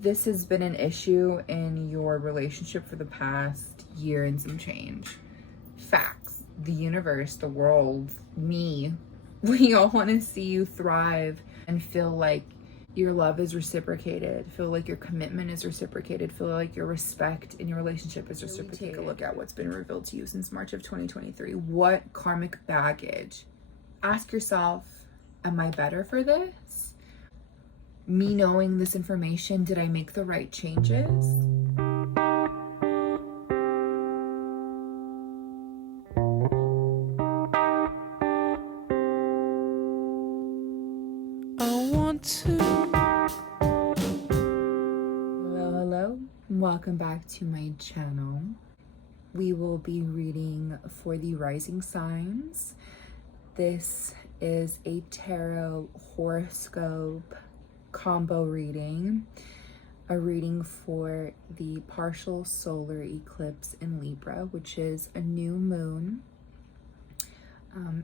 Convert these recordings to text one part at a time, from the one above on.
This has been an issue in your relationship for the past year and some change. Facts. The universe, the world, me, we all want to see you thrive and feel like your love is reciprocated, feel like your commitment is reciprocated, feel like your respect in your relationship is reciprocated. Take a look at what's been revealed to you since March of 2023. What karmic baggage? Ask yourself, am I better for this? Me knowing this information, did I make the right changes? Hello, welcome back to my channel. We will be reading for the rising signs. This is a tarot horoscope combo reading, a reading for the partial solar eclipse in Libra, which is a new moon.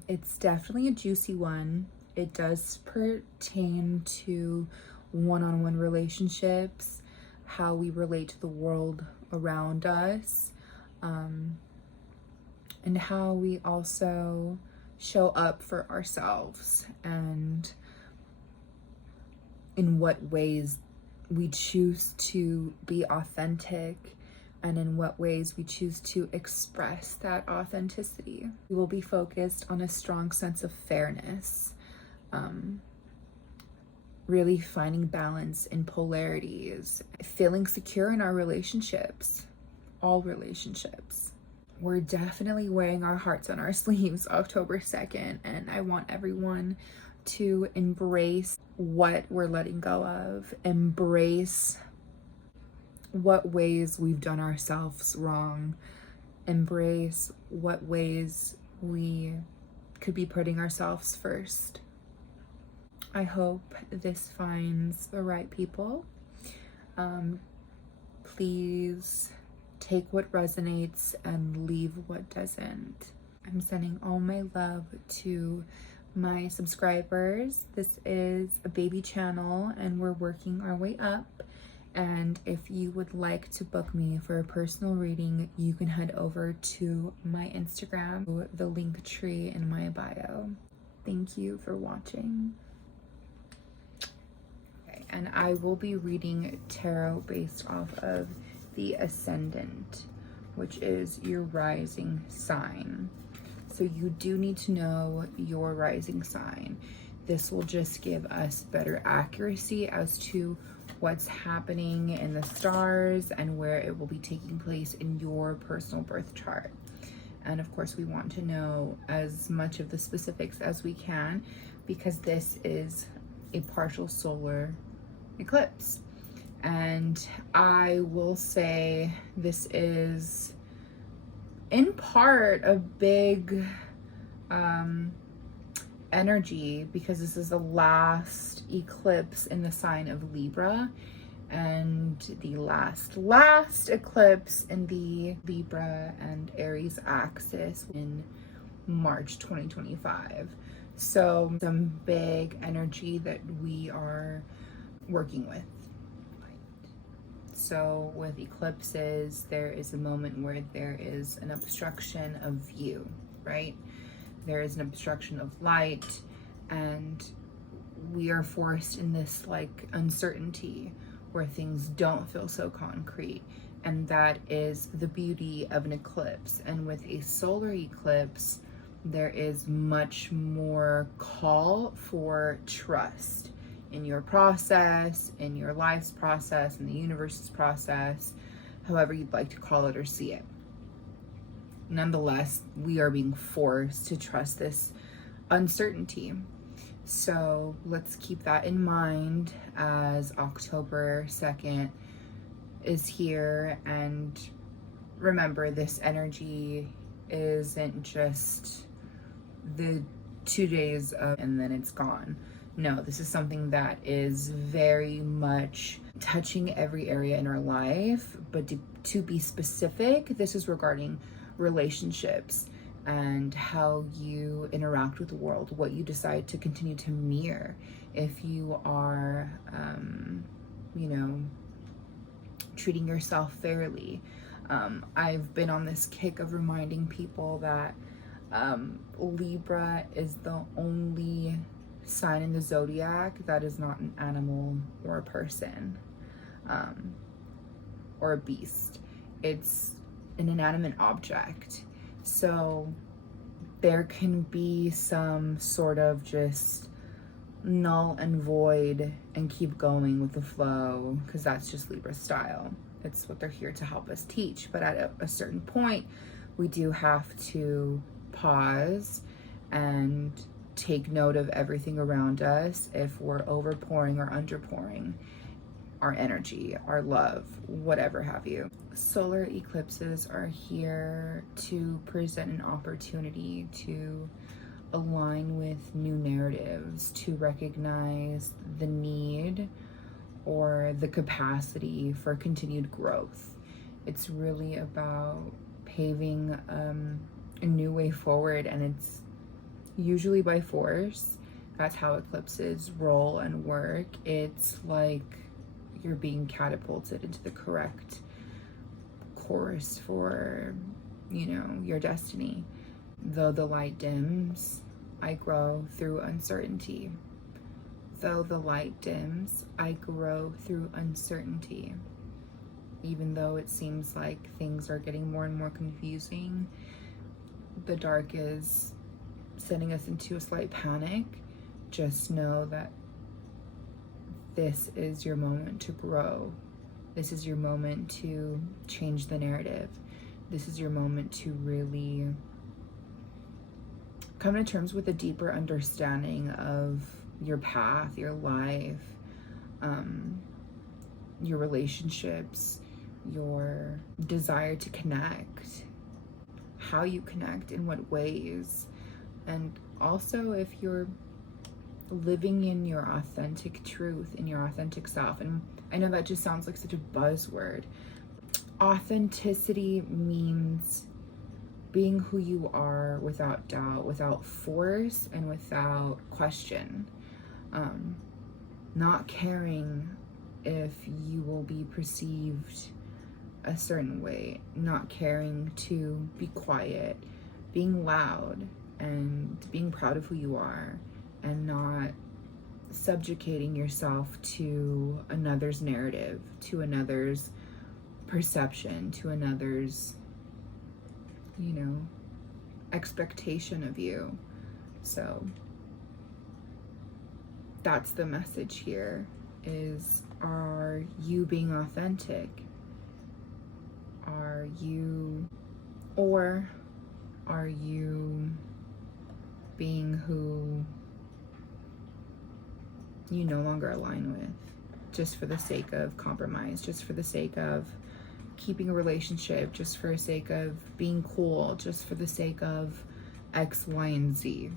It's definitely a juicy one. It does pertain to one-on-one relationships, how we relate to the world around us, and how we also show up for ourselves, and in what ways we choose to be authentic, and in what ways we choose to express that authenticity. We will be focused on a strong sense of fairness, really finding balance in polarities, feeling secure in our relationships, all relationships. We're definitely wearing our hearts on our sleeves October 2nd, and I want everyone to embrace what we're letting go of, embrace what ways we've done ourselves wrong, embrace what ways we could be putting ourselves first. I hope this finds the right people. Please take what resonates and leave what doesn't. I'm sending all my love to my subscribers. This is a baby channel and we're working our way up. And if you would like to book me for a personal reading, you can head over to my Instagram, the link tree in my bio. Thank you for watching. Okay, and I will be reading tarot based off of the ascendant, which is your rising sign. So you do need to know your rising sign. This will just give us better accuracy as to what's happening in the stars and where it will be taking place in your personal birth chart. And of course, we want to know as much of the specifics as we can, because this is a partial solar eclipse. And I will say this is in part a big energy, because this is the last eclipse in the sign of Libra and the last eclipse in the Libra and Aries axis in March 2025. So some big energy that we are working with. So with eclipses, there is a moment where there is an obstruction of view, right? There is an obstruction of light, and we are forced in this like uncertainty where things don't feel so concrete. And that is the beauty of an eclipse. And with a solar eclipse, there is much more call for trust in your process, in your life's process, in the universe's process, however you'd like to call it or see it. Nonetheless, we are being forced to trust this uncertainty. So let's keep that in mind as October 2nd is here. And remember, this energy isn't just the 2 days of and then it's gone. No, this is something that is very much touching every area in our life. But to be specific, this is regarding relationships and how you interact with the world, what you decide to continue to mirror. If you are, treating yourself fairly. I've been on this kick of reminding people that Libra is the only sign in the zodiac that is not an animal or a person, or a beast. It's an inanimate object. So there can be some sort of just null and void and keep going with the flow, because that's just Libra style. It's what they're here to help us teach. But at a certain point, we do have to pause and take note of everything around us if we're overpouring or underpouring our energy, our love, whatever have you. Solar eclipses are here to present an opportunity to align with new narratives, to recognize the need or the capacity for continued growth. It's really about paving a new way forward, and it's usually by force. That's how eclipses roll and work. It's like you're being catapulted into the correct course for, you know, your destiny. Though the light dims, I grow through uncertainty. Though the light dims, I grow through uncertainty. Even though it seems like things are getting more and more confusing, the dark is sending us into a slight panic, just know that this is your moment to grow. This is your moment to change the narrative. This is your moment to really come to terms with a deeper understanding of your path, your life, your relationships, your desire to connect, how you connect, in what ways, and also if you're living in your authentic truth, in your authentic self. And I know that just sounds like such a buzzword. Authenticity means being who you are without doubt, without force, and without question. Not caring if you will be perceived a certain way, not caring to be quiet, being loud, and being proud of who you are, and not subjugating yourself to another's narrative, to another's perception, to another's, you know, expectation of you. So that's the message here, is, are you being authentic? Are you, or are you being who you no longer align with, just for the sake of compromise, just for the sake of keeping a relationship, just for the sake of being cool, just for the sake of X, Y, and Z?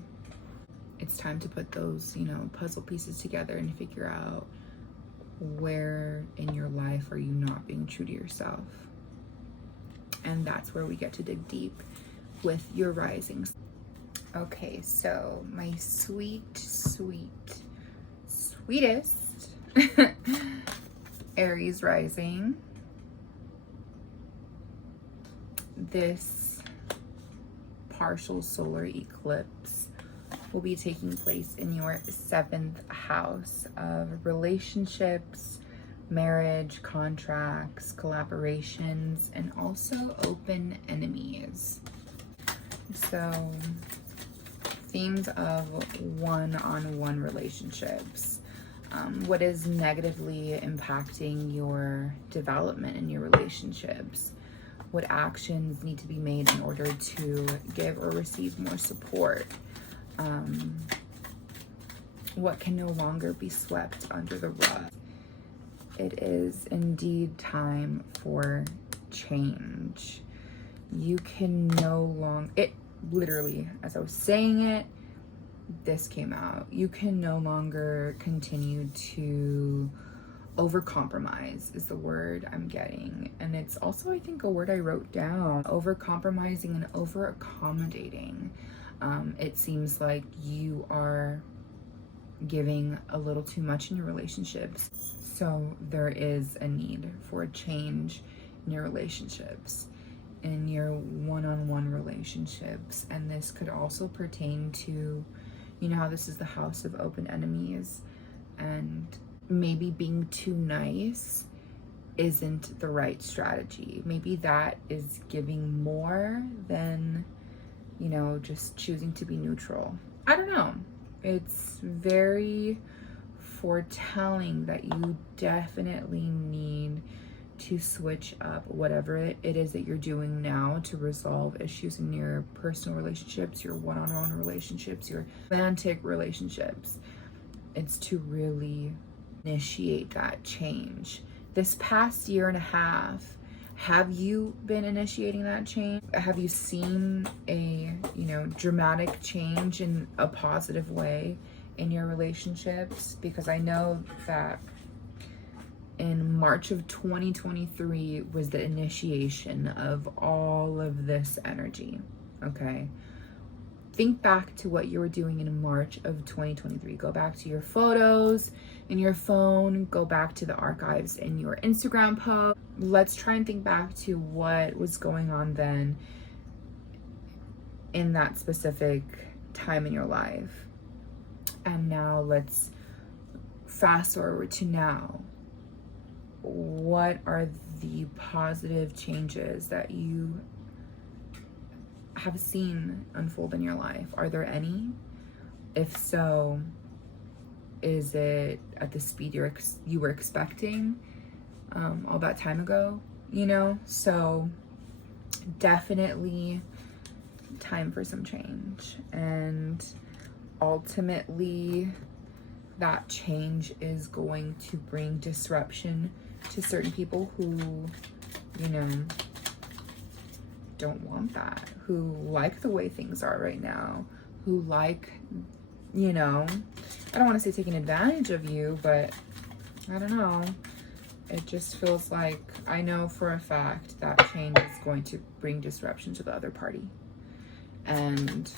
It's time to put those, you know, puzzle pieces together and figure out where in your life are you not being true to yourself. And that's where we get to dig deep with your risings. Okay, so my sweetest Aries Rising. This partial solar eclipse will be taking place in your 7th house of relationships, marriage, contracts, collaborations, and also open enemies. So themes of one-on-one relationships. What is negatively impacting your development in your relationships? What actions need to be made in order to give or receive more support? What can no longer be swept under the rug? It is indeed time for change. You can no longer, it literally, as I was saying it, this came out. You can no longer continue to overcompromise is the word I'm getting. And it's also, I think, a word I wrote down. Overcompromising and over accommodating. It seems like you are giving a little too much in your relationships. So there is a need for a change in your relationships, in your one-on-one relationships. And this could also pertain to, you know how this is the house of open enemies, and maybe being too nice isn't the right strategy. Maybe that is giving more than, you know, just choosing to be neutral. I don't know. It's very foretelling that you definitely need to switch up whatever it is that you're doing now to resolve issues in your personal relationships, your one-on-one relationships, your romantic relationships. It's to really initiate that change. This past year and a half, have you been initiating that change? Have you seen a, you know, dramatic change in a positive way in your relationships? Because I know that in March of 2023 was the initiation of all of this energy, okay? Think back to what you were doing in March of 2023. Go back to your photos in your phone. Go back to the archives in your Instagram post. Let's try and think back to what was going on then in that specific time in your life. And now let's fast forward to now. What are the positive changes that you have seen unfold in your life? Are there any? If so, is it at the speed you were expecting all that time ago? You know, so definitely time for some change. And ultimately, that change is going to bring disruption to certain people who, you know, don't want that, who like the way things are right now, who like, you know, I don't want to say taking advantage of you, but I don't know. It just feels like, I know for a fact that change is going to bring disruption to the other party. And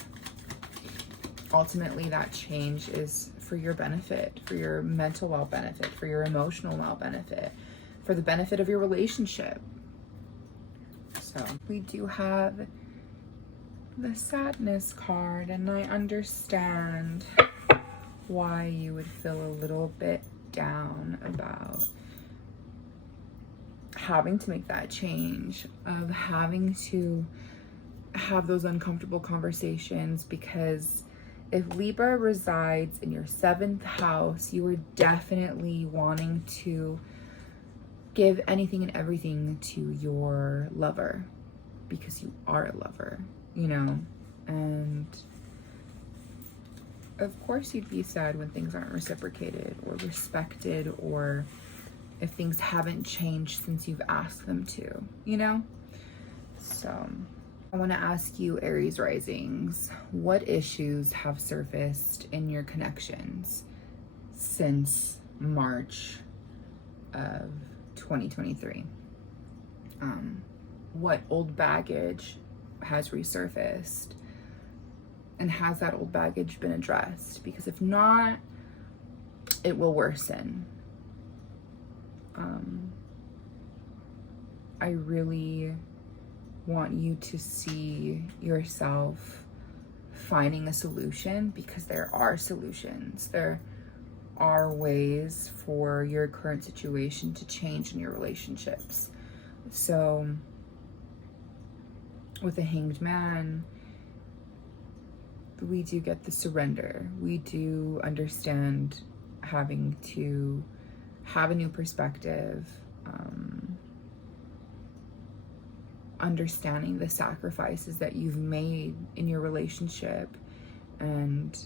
ultimately that change is for your benefit, for your mental well benefit, for your emotional well benefit, for the benefit of your relationship. So we do have the sadness card, and I understand why you would feel a little bit down about having to make that change, of having to have those uncomfortable conversations, because if Libra resides in your 7th house, you are definitely wanting to give anything and everything to your lover, because you are a lover, you know. And of course you'd be sad when things aren't reciprocated or respected, or if things haven't changed since you've asked them to, you know. So I want to ask you, Aries Risings, what issues have surfaced in your connections since March of 2023? What old baggage has resurfaced, and has that old baggage been addressed? Because if not, it will worsen. I really want you to see yourself finding a solution, because there are solutions. There are ways for your current situation to change in your relationships. So with the Hanged Man, we do get the surrender. We do understand having to have a new perspective, understanding the sacrifices that you've made in your relationship, and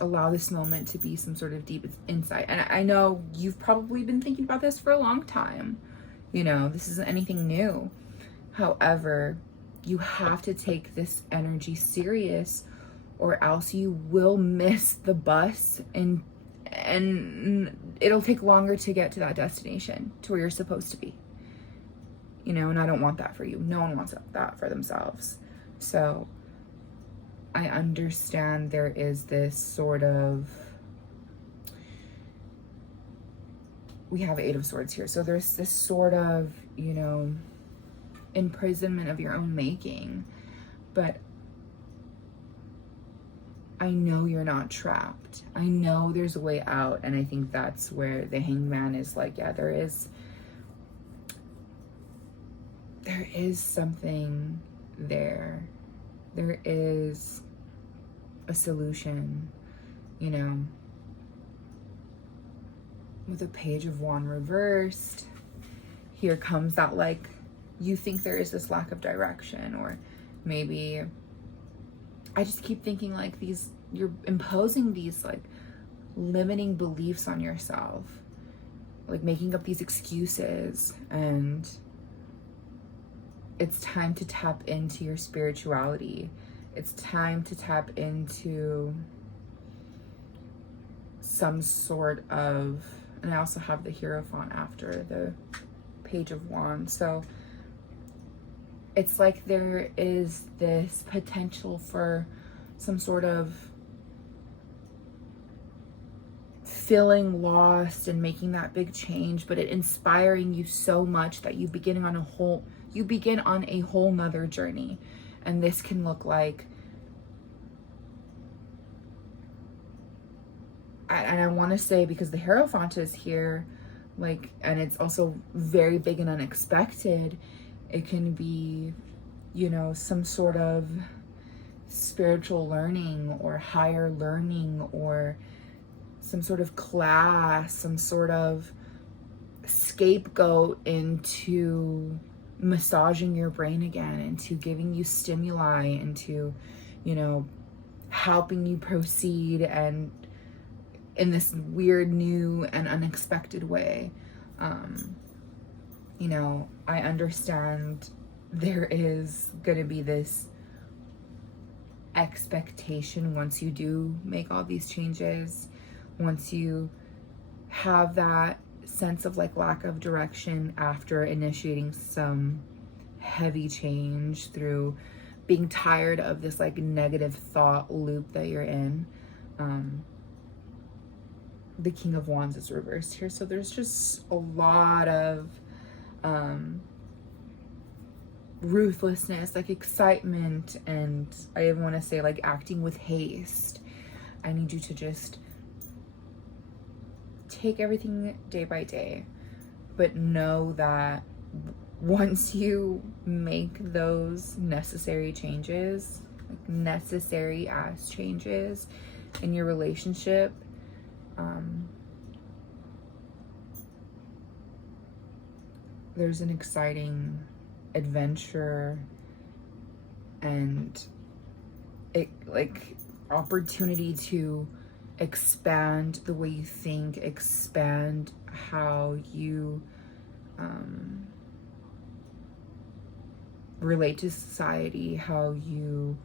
allow this moment to be some sort of deep insight. And I know you've probably been thinking about this for a long time. You know, this isn't anything new. However, you have to take this energy serious, or else you will miss the bus, and it'll take longer to get to that destination, to where you're supposed to be. You know, and I don't want that for you. No one wants that for themselves. So I understand there is this sort of, we have Eight of Swords here. So there's this sort of, you know, imprisonment of your own making. But I know you're not trapped. I know there's a way out. And I think that's where the Hangman is like, yeah, there is something there. There is a solution, you know. With a Page of Wands reversed, here comes that, like, you think there is this lack of direction, or maybe I just keep thinking like you're imposing these like limiting beliefs on yourself, like making up these excuses, and it's time to tap into your spirituality. It's time to tap into some sort of, and I also have the Hierophant after the Page of Wands. So it's like there is this potential for some sort of feeling lost and making that big change, but it inspiring you so much that you begin on a whole nother journey. And this can look like, and I want to say, because the Hierophant is here, like, and it's also very big and unexpected, it can be, you know, some sort of spiritual learning or higher learning, or some sort of class, some sort of scapegoat into massaging your brain again, into giving you stimuli, into, you know, helping you proceed, and in this weird, new, and unexpected way. You know, I understand there is going to be this expectation once you do make all these changes, once you have that sense of like lack of direction after initiating some heavy change, through being tired of this like negative thought loop that you're in. The King of Wands is reversed here, so there's just a lot of ruthlessness, like excitement, and I even want to say like acting with haste. I need you to just take everything day by day, but know that once you make those necessary changes, like necessary ass changes in your relationship, there's an exciting adventure and it like opportunity to expand the way you think, expand how you relate to society, how you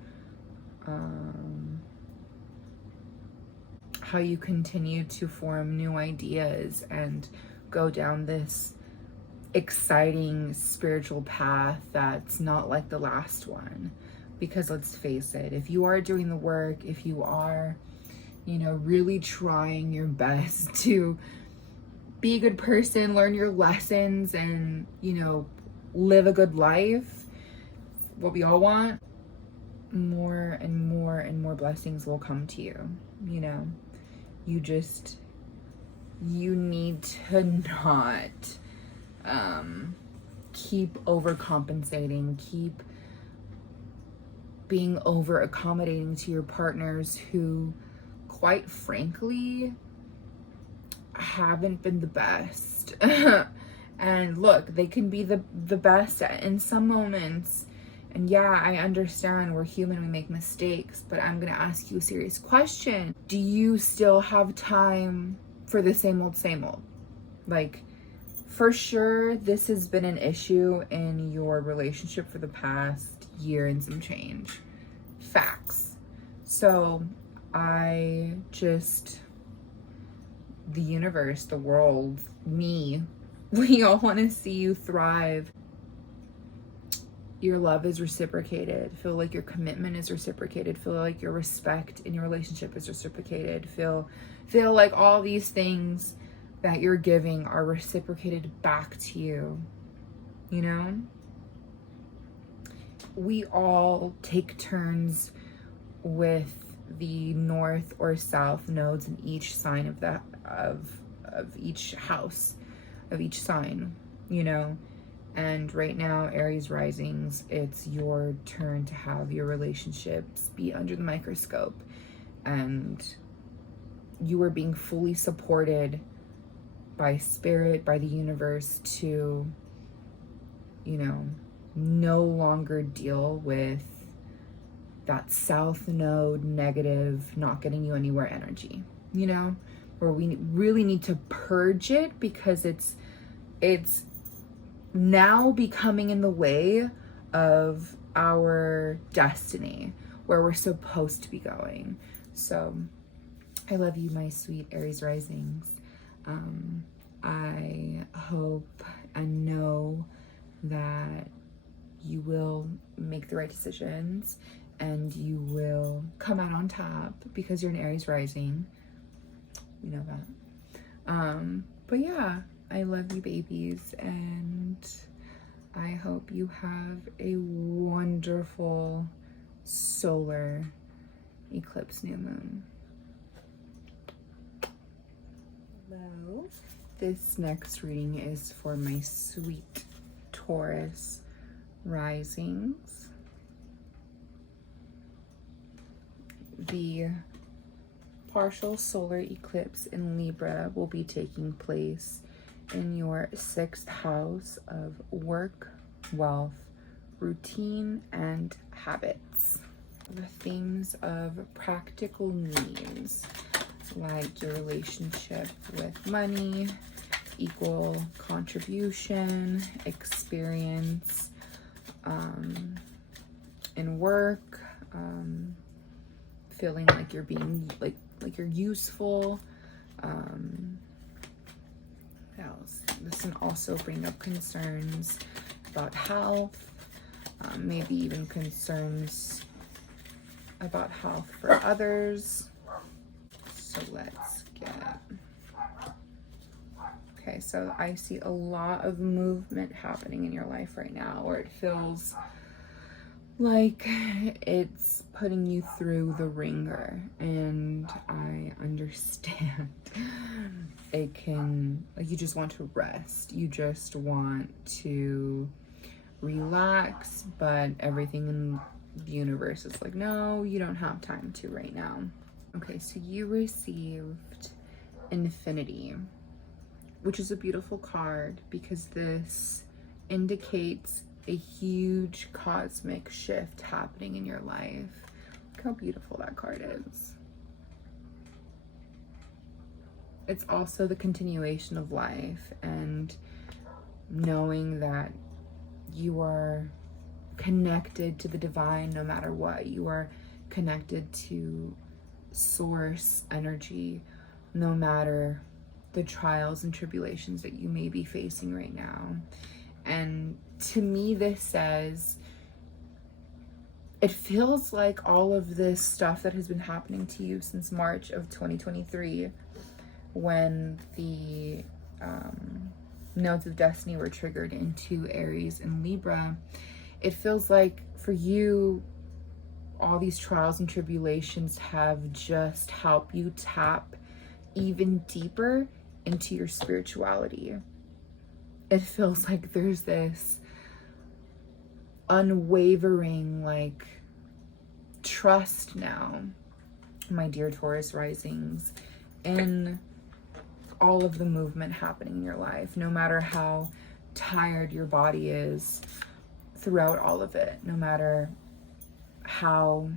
continue to form new ideas and go down this exciting spiritual path that's not like the last one. Because let's face it, if you are doing the work, if you are, you know, really trying your best to be a good person, learn your lessons, and, you know, live a good life, what we all want, more and more and more blessings will come to you. You know, you need to not keep overcompensating, keep being over accommodating to your partners who, quite frankly, haven't been the best. And look, they can be the best in some moments. And yeah, I understand we're human, we make mistakes, but I'm gonna ask you a serious question. Do you still have time for the same old, same old? Like, for sure, this has been an issue in your relationship for the past year and some change. Facts. So the universe, the world, me, we all want to see you thrive. your love is reciprocated. Feel like your commitment is reciprocated. Feel like your respect in your relationship is reciprocated. Feel like all these things that you're giving are reciprocated back to you. You know? We all take turns with the north or south nodes in each sign of each house, of each sign, you know? And right now, Aries Risings, it's your turn to have your relationships be under the microscope. And you are being fully supported by spirit, by the universe to, you know, no longer deal with that south node negative, not getting you anywhere energy, you know? Where we really need to purge it because it's now becoming in the way of our destiny, where we're supposed to be going. So I love you, my sweet Aries Risings. I hope and know that you will make the right decisions and you will come out on top because you're an Aries Rising. You know that. But yeah, I love you, babies, and I hope you have a wonderful solar eclipse new moon. Hello. This next reading is for my sweet Taurus Risings. The partial solar eclipse in Libra will be taking place in your 6th house of work, wealth, routine, and habits. The themes of practical needs, like your relationship with money, equal contribution, experience in work, feeling like you're being like you're useful. What else? This can also bring up concerns about health, maybe even concerns about health for others. So let's get... Okay, so I see a lot of movement happening in your life right now, or it feels like it's putting you through the ringer, and I understand. It can, like, you just want to rest, you just want to relax, but everything in the universe is like, no, you don't have time to right now. Okay, so you received Infinity, which is a beautiful card because this indicates a huge cosmic shift happening in your life. Look how beautiful that card is. It's also the continuation of life and knowing that you are connected to the divine no matter what. You are connected to source energy no matter the trials and tribulations that you may be facing right now. And to me, this says, it feels like all of this stuff that has been happening to you since March of 2023, when the nodes of destiny were triggered into Aries and Libra, it feels like for you, all these trials and tribulations have just helped you tap even deeper into your spirituality. It feels like there's this unwavering, like, trust now, my dear Taurus Risings, in all of the movement happening in your life, no matter how tired your body is throughout all of it, no matter how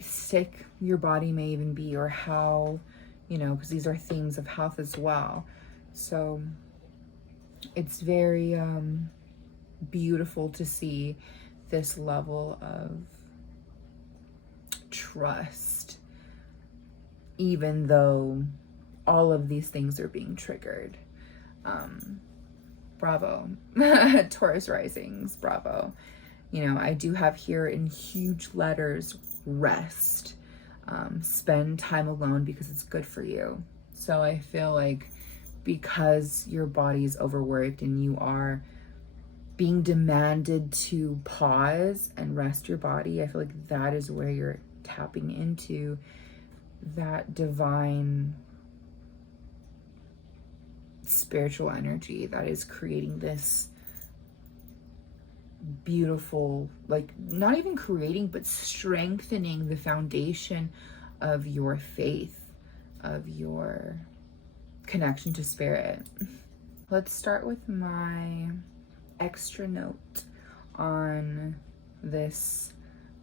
sick your body may even be, or how, you know, because these are themes of health as well. So it's very beautiful to see this level of trust, even though all of these things are being triggered. bravo. Taurus Risings, bravo. You know, I do have here in huge letters, rest. Spend time alone because it's good for you. So I feel like because your body is overworked and you are being demanded to pause and rest your body, I feel like that is where you're tapping into that divine spiritual energy that is creating this beautiful, like not even creating, but strengthening the foundation of your faith, of your connection to spirit. Let's start with my extra note on this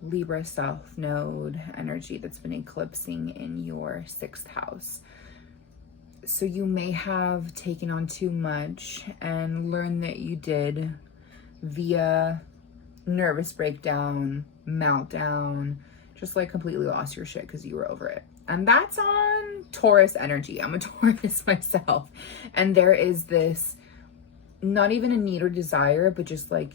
Libra South Node energy that's been eclipsing in your 6th house. So you may have taken on too much and learned that you did via nervous breakdown, meltdown, just like completely lost your shit because you were over it. And that's on Taurus energy. I'm a Taurus myself. And there is this, not even a need or desire, but just like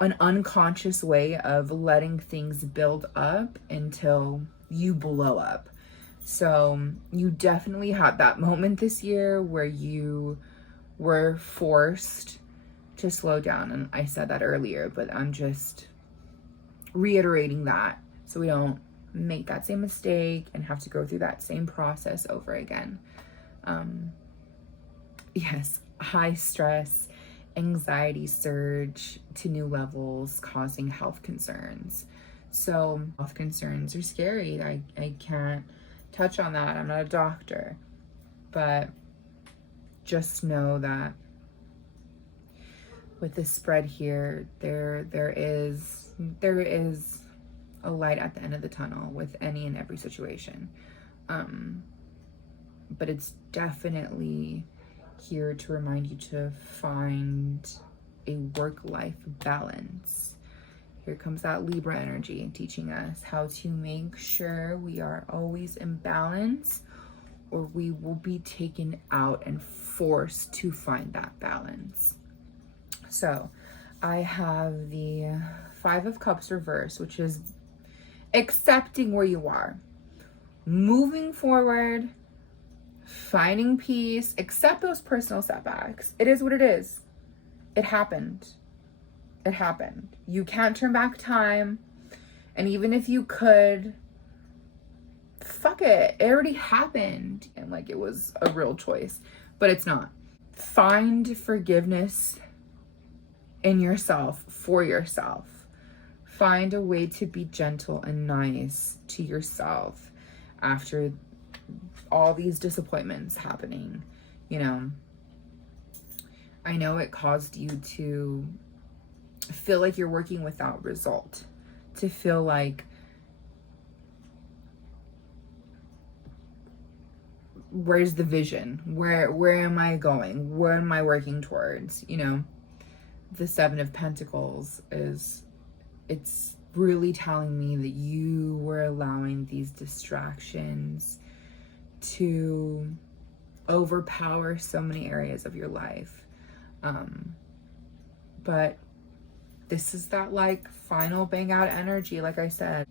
an unconscious way of letting things build up until you blow up. So you definitely had that moment this year where you were forced to slow down. And I said that earlier, but I'm just reiterating that so we don't make that same mistake and have to go through that same process over again. Yes, high stress, anxiety surge to new levels, causing health concerns. So health concerns are scary. I can't touch on that. I'm not a doctor, but just know that with the spread here, there is a light at the end of the tunnel with any and every situation. But it's definitely here to remind you to find a work-life balance. Here comes that Libra energy teaching us how to make sure we are always in balance, or we will be taken out and forced to find that balance. So I have the 5 of Cups reversed, which is accepting where you are, moving forward, finding peace, accept those personal setbacks. It is what it is. It happened. It happened. You can't turn back time. And even if you could, fuck it. It already happened. And like it was a real choice, but it's not. Find forgiveness in yourself, for yourself. Find a way to be gentle and nice to yourself after all these disappointments happening. You know, I know it caused you to feel like you're working without result, to feel like where's the vision? Where am I going? Where am I working towards? You know, the 7 of Pentacles it's really telling me that you were allowing these distractions to overpower so many areas of your life. But this is that like final bang out energy, like I said,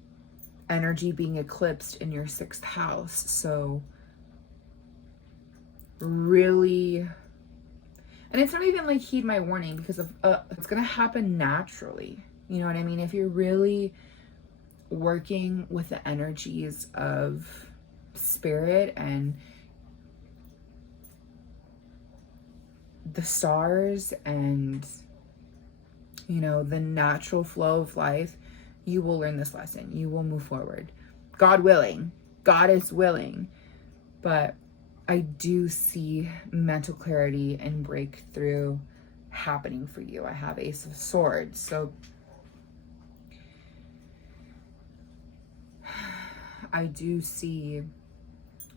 energy being eclipsed in your 6th house. So really, and it's not even like heed my warning, because of it's gonna happen naturally. You know what I mean? If you're really working with the energies of spirit and the stars and, you know, the natural flow of life, you will learn this lesson. You will move forward. God willing. God is willing. But I do see mental clarity and breakthrough happening for you. I have Ace of Swords. So I do see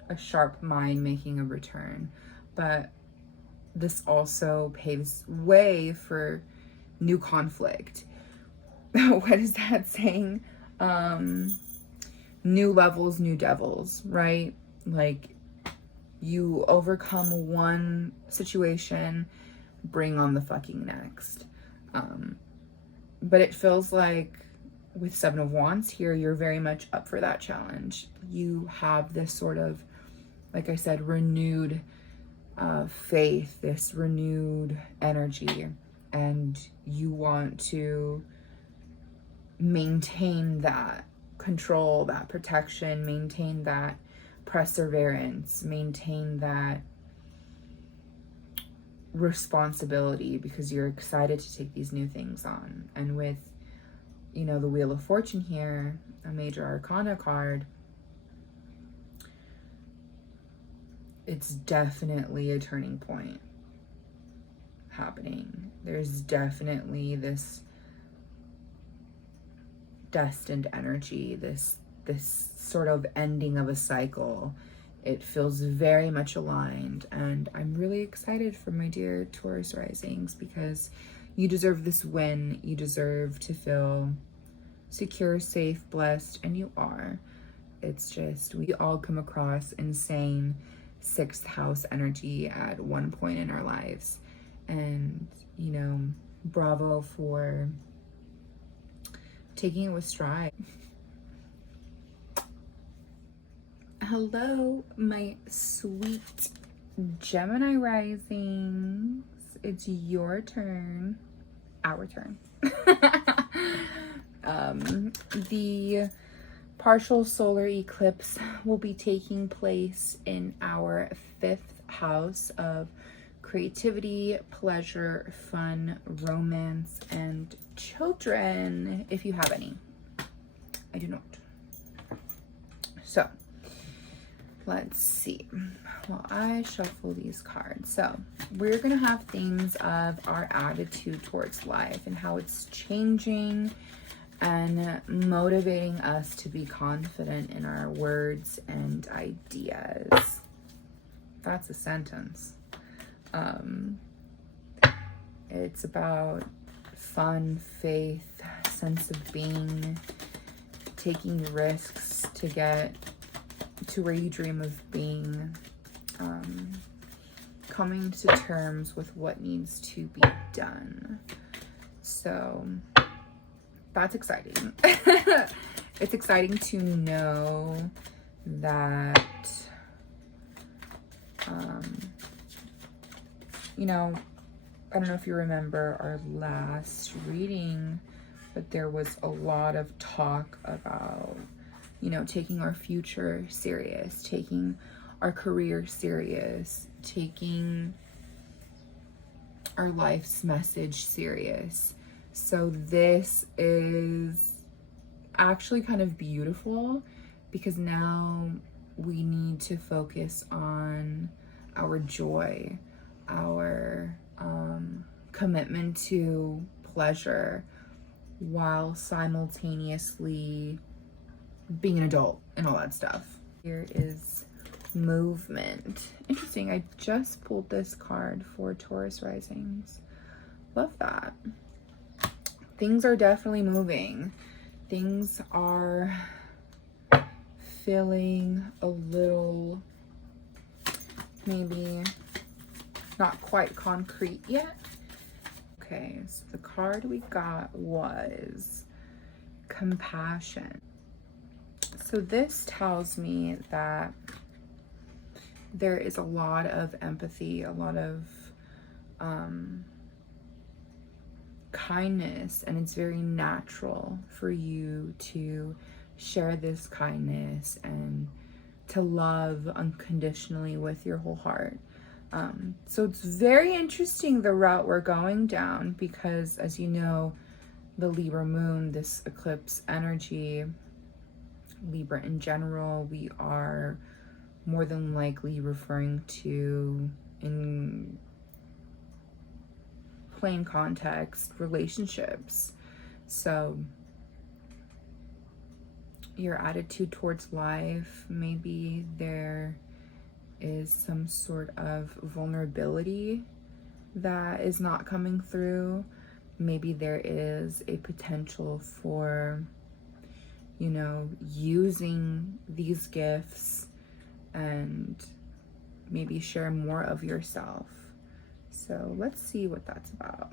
a sharp mind making a return, but this also paves way for new conflict. What is that saying? New levels, new devils, right? Like you overcome one situation bring on the fucking next. But it feels like with Seven of Wands here, you're very much up for that challenge. You have this sort of, like I said, renewed faith, this renewed energy, and you want to maintain that control, that protection, maintain that perseverance, maintain that responsibility, because you're excited to take these new things on. And with, you know, the Wheel of Fortune here, a major arcana card, it's definitely a turning point happening. There's definitely this destined energy, this sort of ending of a cycle. It feels very much aligned, and I'm really excited for my dear Taurus Risings, because you deserve this win. You deserve to feel secure, safe, blessed, and you are. It's just, we all come across insane 6th house energy at one point in our lives, and, you know, bravo for taking it with stride. Hello, my sweet Gemini Risings. It's your turn. Our turn. The partial solar eclipse will be taking place in our 5th house of creativity, pleasure, fun, romance, and children, if you have any. I do not. So, let's see. Well, I shuffle these cards. So, we're going to have themes of our attitude towards life and how it's changing and motivating us to be confident in our words and ideas. That's a sentence. It's about fun, faith, sense of being, taking risks to get to where you dream of being, coming to terms with what needs to be done. So that's exciting. It's exciting to know that, you know, I don't know if you remember our last reading, but there was a lot of talk about, you know, taking our future serious, taking our career serious, taking our life's message serious. So this is actually kind of beautiful, because now we need to focus on our joy, our commitment to pleasure, while simultaneously being an adult and all that stuff. Here is movement. Interesting, I just pulled this card for Taurus Risings. Love that. Things are definitely moving. Things are feeling a little, maybe not quite concrete yet. Okay, so the card we got was compassion. So this tells me that there is a lot of empathy, a lot of kindness, and it's very natural for you to share this kindness and to love unconditionally with your whole heart. So it's very interesting the route we're going down, because as you know, the Libra moon, this eclipse energy, Libra in general, we are more than likely referring to, in plain context, relationships. So your attitude towards life, maybe there is some sort of vulnerability that is not coming through. Maybe there is a potential for, you know, using these gifts and maybe share more of yourself So let's see what that's about.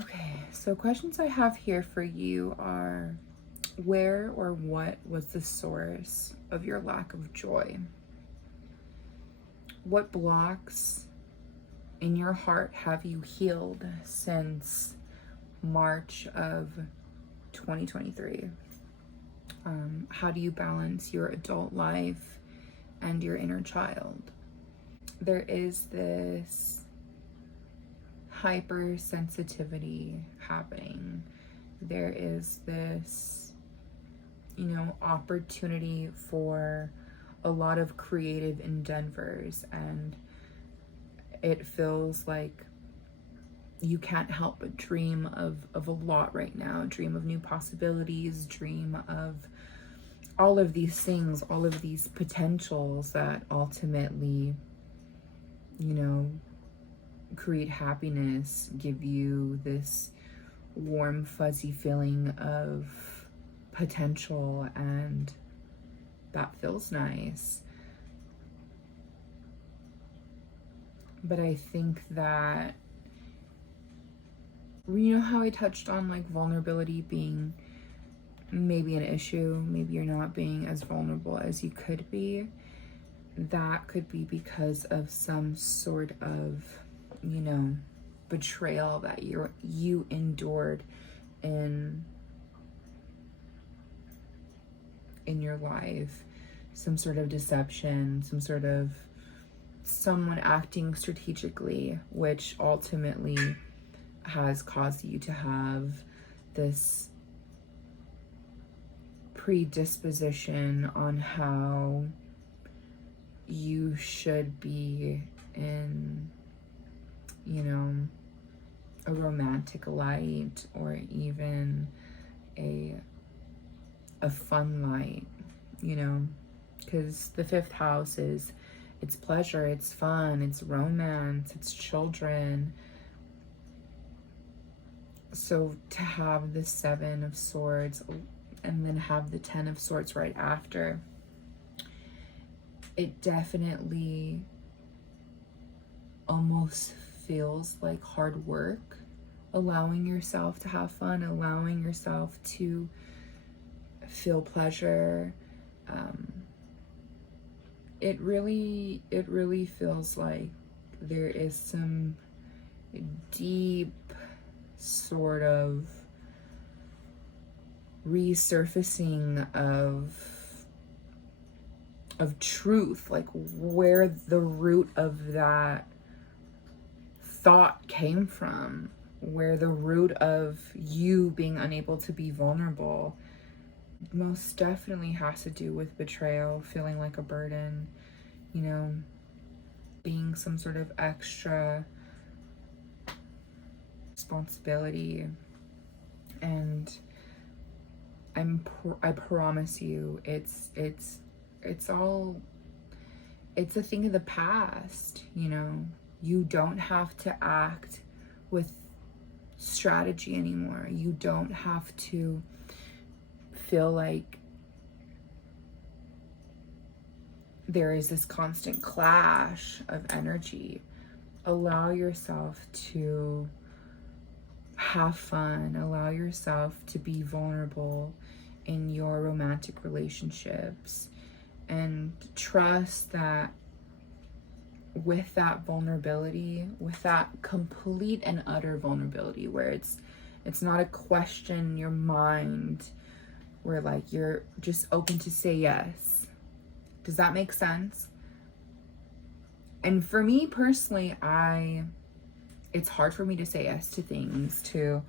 Okay, so questions I have here for you are, where or what was the source of your lack of joy? What blocks in your heart have you healed since March of 2023? How do you balance your adult life and your inner child? There is this hypersensitivity happening. There is this, opportunity for a lot of creative endeavors, and it feels like you can't help but dream of a lot right now. Dream of new possibilities, dream of all of these things, all of these potentials that ultimately, create happiness, give you this warm, fuzzy feeling of potential, and that feels nice. But I think that, how I touched on like vulnerability being maybe an issue, maybe you're not being as vulnerable as you could be. That could be because of some sort of, betrayal that you endured in your life, some sort of deception, some sort of someone acting strategically, which ultimately has caused you to have this predisposition on how you should be in, a romantic light, or even a fun light, because the fifth house is, it's pleasure, it's fun, it's romance, it's children. So to have the 7 of Swords and then have the 10 of Swords right after, it definitely almost feels like hard work, allowing yourself to have fun, allowing yourself to feel pleasure. It really feels like there is some deep sort of resurfacing of truth, like where the root of that thought came from, where the root of you being unable to be vulnerable most definitely has to do with betrayal, feeling like a burden, being some sort of extra responsibility. And I promise you, it's a thing of the past. You don't have to act with strategy anymore. You don't have to feel like there is this constant clash of energy. Allow yourself to have fun. Allow yourself to be vulnerable in your romantic relationships, and trust that with that vulnerability, with that complete and utter vulnerability, where it's not a question in your mind, where like you're just open to say yes. Does that make sense? And for me personally, it's hard for me to say yes to things, to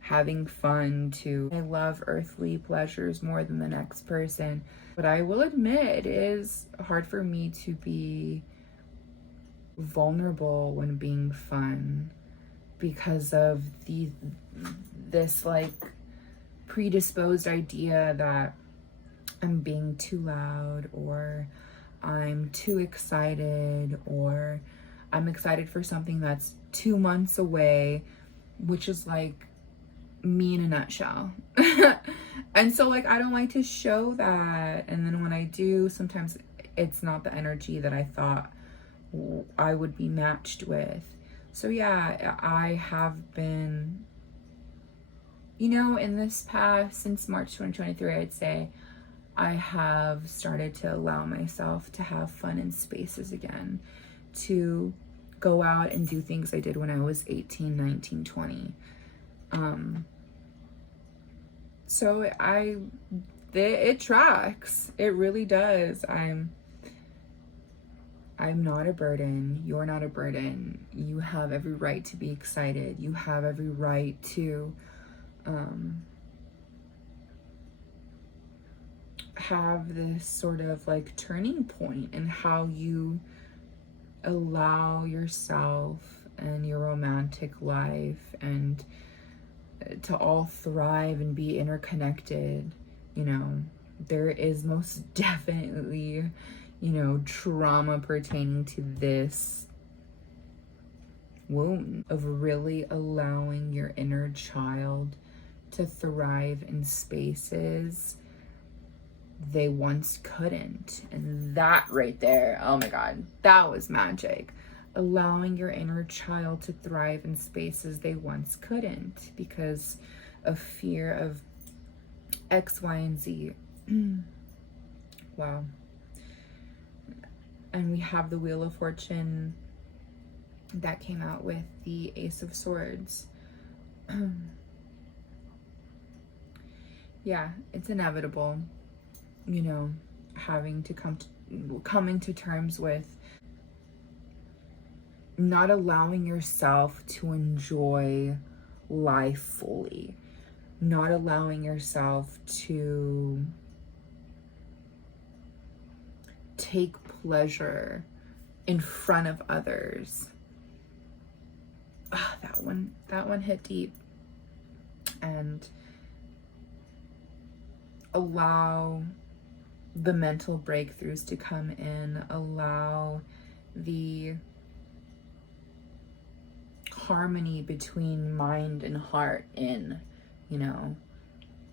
having fun, I love earthly pleasures more than the next person. But I will admit, it is hard for me to be vulnerable when being fun, because of this like predisposed idea that I'm being too loud, or I'm too excited, or I'm excited for something that's 2 months away, which is like me in a nutshell. And so like I don't like to show that, and then when I do, sometimes it's not the energy that I thought I would be matched with. So yeah, I have been, you know, in this past, since March 2023, I'd say I have started to allow myself to have fun in spaces again, to go out and do things I did when I was 18, 19, 20. So it tracks. It really does. I'm not a burden. You're not a burden. You have every right to be excited. You have every right to have this sort of like turning point in how you allow yourself and your romantic life and to all thrive and be interconnected. You know, there is most definitely, you know, trauma pertaining to this wound of really allowing your inner child to thrive in spaces they once couldn't. And that right there, oh my God, that was magic. Allowing your inner child to thrive in spaces they once couldn't because of fear of X, Y, and Z. Wow. And we have the Wheel of Fortune that came out with the Ace of Swords. Yeah, it's inevitable, you know, having to coming to terms with not allowing yourself to enjoy life fully, not allowing yourself to take pleasure in front of others. That one hit deep. And allow the mental breakthroughs to come in, allow the harmony between mind and heart in, you know.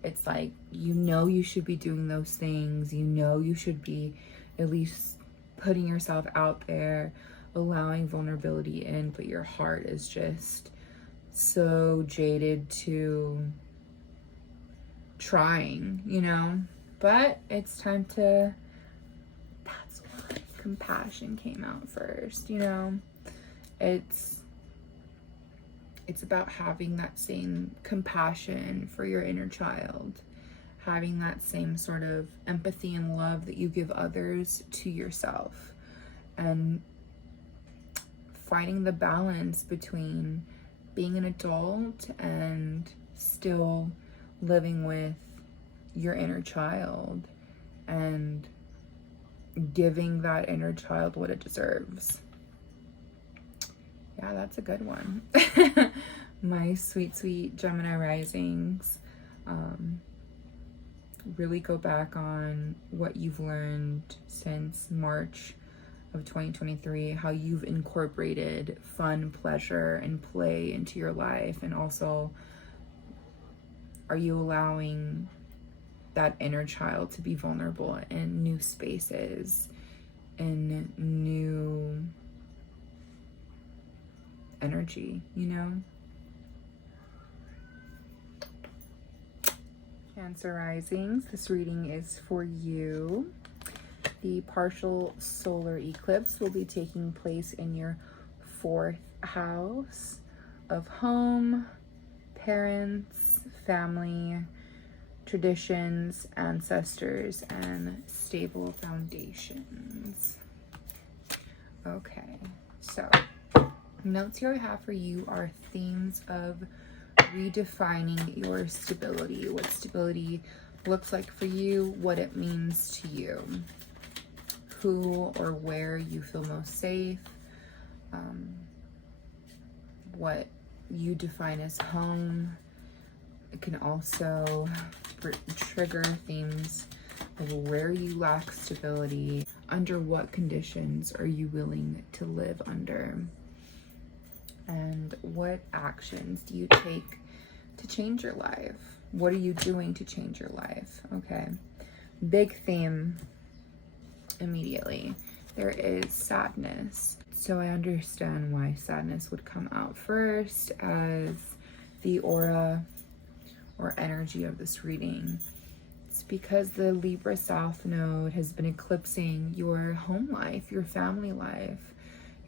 It's like, you know, you should be doing those things, you know, you should be at least putting yourself out there, allowing vulnerability in, but your heart is just so jaded to trying, you know. But it's time to, that's why compassion came out first, you know. It's about having that same compassion for your inner child, having that same sort of empathy and love that you give others to yourself, and finding the balance between being an adult and still living with your inner child and giving that inner child what it deserves. Yeah, that's a good one. My sweet, sweet Gemini risings. Really go back on what you've learned since March of 2023, how you've incorporated fun, pleasure, and play into your life. And also, are you allowing that inner child to be vulnerable in new spaces, in new energy, you know? Cancer risings, this reading is for you. The partial solar eclipse will be taking place in your 4th house of home, parents, family, traditions, ancestors, and stable foundations. Okay, so notes here I have for you are themes of redefining your stability, what stability looks like for you, what it means to you, who or where you feel most safe, what you define as home. It can also trigger themes of where you lack stability, under what conditions are you willing to live under, and what actions do you take to change your life? What are you doing to change your life? Okay, big theme immediately there is sadness. So I understand why sadness would come out first, as the aura or energy of this reading. It's because the Libra South Node has been eclipsing your home life, your family life,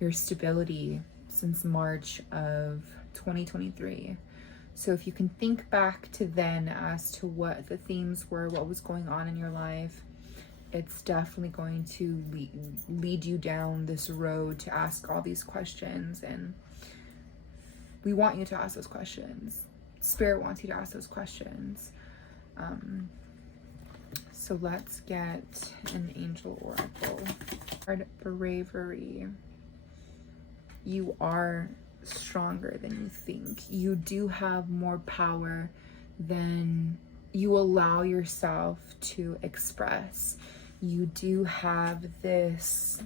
your stability since March of 2023. So if you can think back to then as to what the themes were, what was going on in your life, it's definitely going to lead you down this road to ask all these questions. And we want you to ask those questions. Spirit wants you to ask those questions. So let's get an angel oracle. Card bravery. You are stronger than you think. You do have more power than you allow yourself to express. You do have this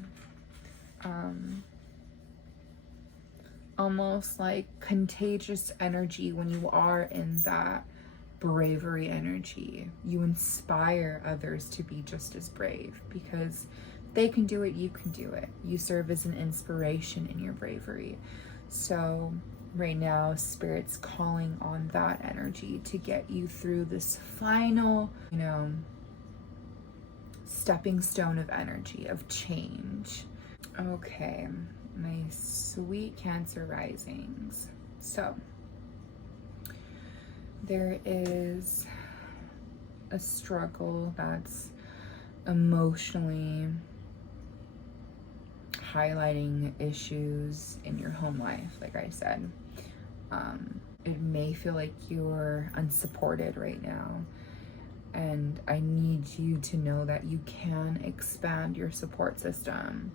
almost like contagious energy when you are in that bravery energy. You inspire others to be just as brave, because they can do it, you can do it. You serve as an inspiration in your bravery. So right now, Spirit's calling on that energy to get you through this final, stepping stone of energy, of change. Okay, my sweet Cancer risings. So there is a struggle that's emotionally highlighting issues in your home life. Like I said, it may feel like you're unsupported right now, and I need you to know that you can expand your support system.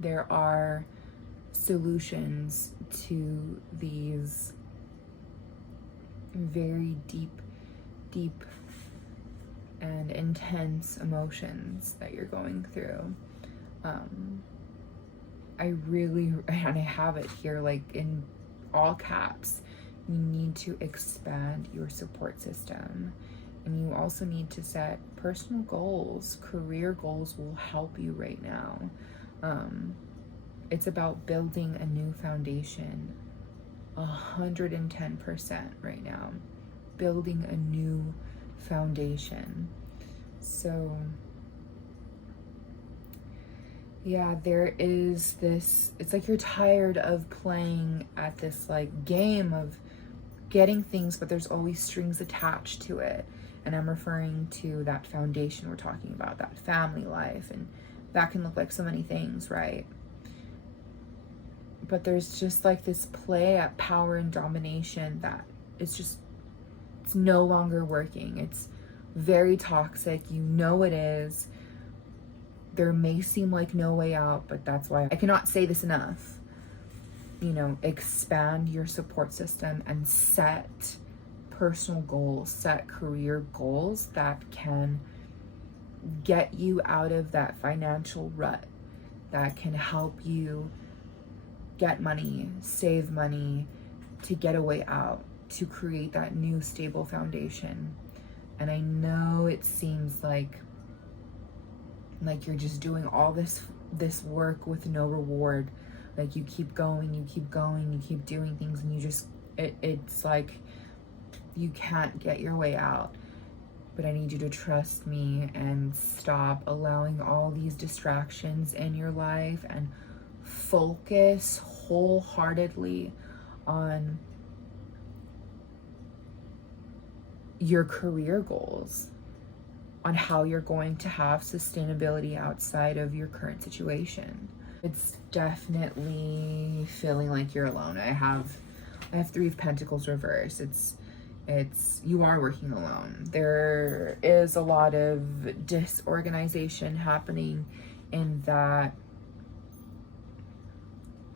There are solutions to these very deep and intense emotions that you're going through. And I have it here like in all caps, you need to expand your support system. And you also need to set personal goals. Career goals will help you right now. It's about building a new foundation, 110% right now. Building a new foundation. So yeah, there is this, it's like you're tired of playing at this like game of getting things, but there's always strings attached to it. And I'm referring to that foundation we're talking about, that family life, and that can look like so many things, right? But there's just like this play at power and domination that it's no longer working. It's very toxic. You know it is. There may seem like no way out, but that's why I cannot say this enough. Expand your support system and set personal goals, set career goals that can get you out of that financial rut, that can help you get money, save money, to get a way out, to create that new stable foundation. And I know it seems like you're just doing all this work with no reward. Like you keep going, you keep doing things, and it's like you can't get your way out. But I need you to trust me and stop allowing all these distractions in your life and focus wholeheartedly on your career goals, on how you're going to have sustainability outside of your current situation. It's definitely feeling like you're alone. I have Three of Pentacles reversed. It's you are working alone. There is a lot of disorganization happening in that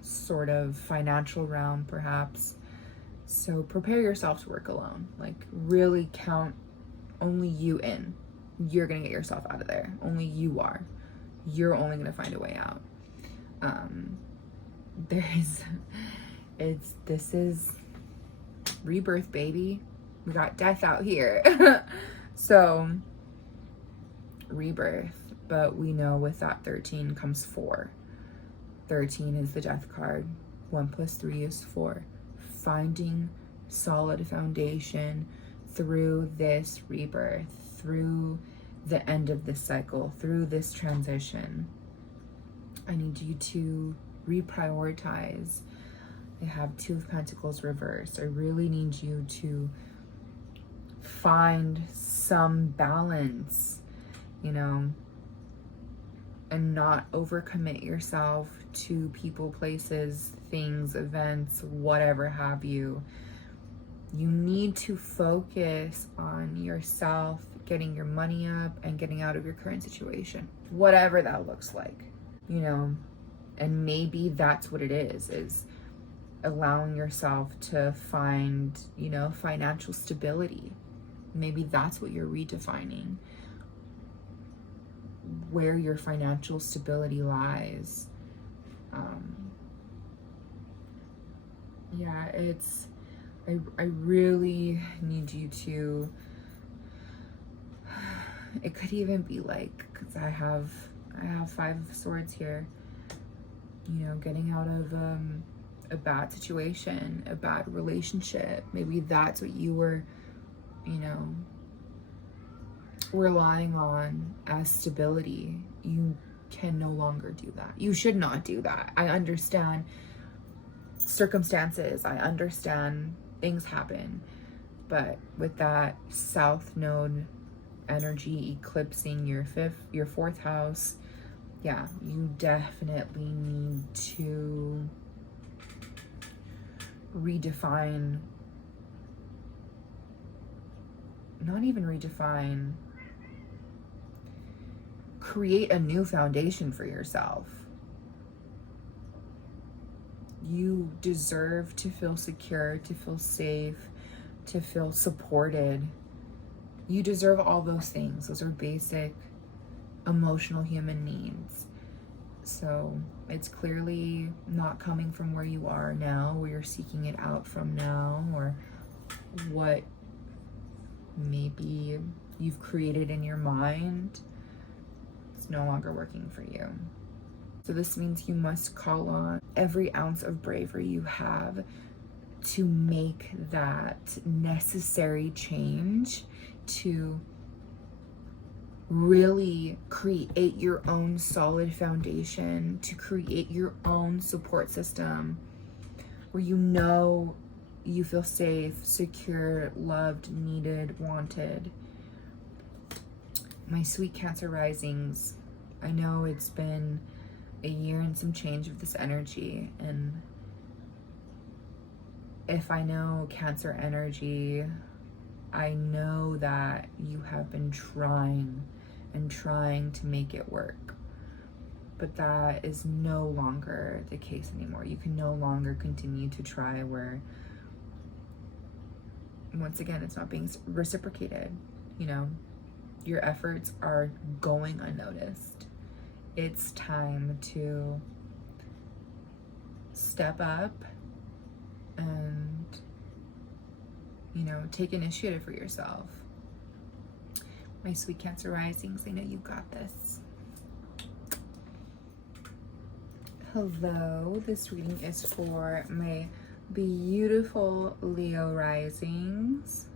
sort of financial realm, perhaps. So prepare yourself to work alone. Like really count only you in. You're gonna get yourself out of there. Only you are. You're only gonna find a way out. This is rebirth, baby. We got death out here. So rebirth. but we know with that 13 comes 4. 13 is the death card. 1 plus 3 is 4. Finding solid foundation through this rebirth, through the end of this cycle, through this transition. I need you to reprioritize. I have 2 of Pentacles reversed. I really need you to find some balance, you know, and not overcommit yourself to people, places, things, events, whatever have you. You need to focus on yourself, getting your money up and getting out of your current situation, whatever that looks like, you know. And maybe that's what it is allowing yourself to find, you know, financial stability. Maybe that's what you're redefining, where your financial stability lies. Yeah, I really need you to, it could even be like, because I have 5 of Swords here, you know, getting out of a bad situation, a bad relationship. Maybe that's what you were, you know, relying on as stability. You can no longer do that. You should not do that. I understand circumstances. I understand things happen. But with that South Node energy eclipsing your 4th house, yeah, you definitely need to redefine, not even redefine, create a new foundation for yourself. You deserve to feel secure, to feel safe, to feel supported. You deserve all those things. Those are basic emotional human needs. So it's clearly not coming from where you are now, where you're seeking it out from now, or what maybe you've created in your mind. It's no longer working for you. So this means you must call on every ounce of bravery you have to make that necessary change, to really create your own solid foundation, to create your own support system where you know you feel safe, secure, loved, needed, wanted. My sweet Cancer risings, I know it's been a year and some change of this energy, and if I know Cancer energy, I know that you have been trying to make it work, but that is no longer the case anymore. You can no longer continue to try where, once again, it's not being reciprocated. You know, your efforts are going unnoticed. It's time to step up and, you know, take initiative for yourself. My sweet Cancer risings, I know you got this. Hello, this reading is for my beautiful Leo risings.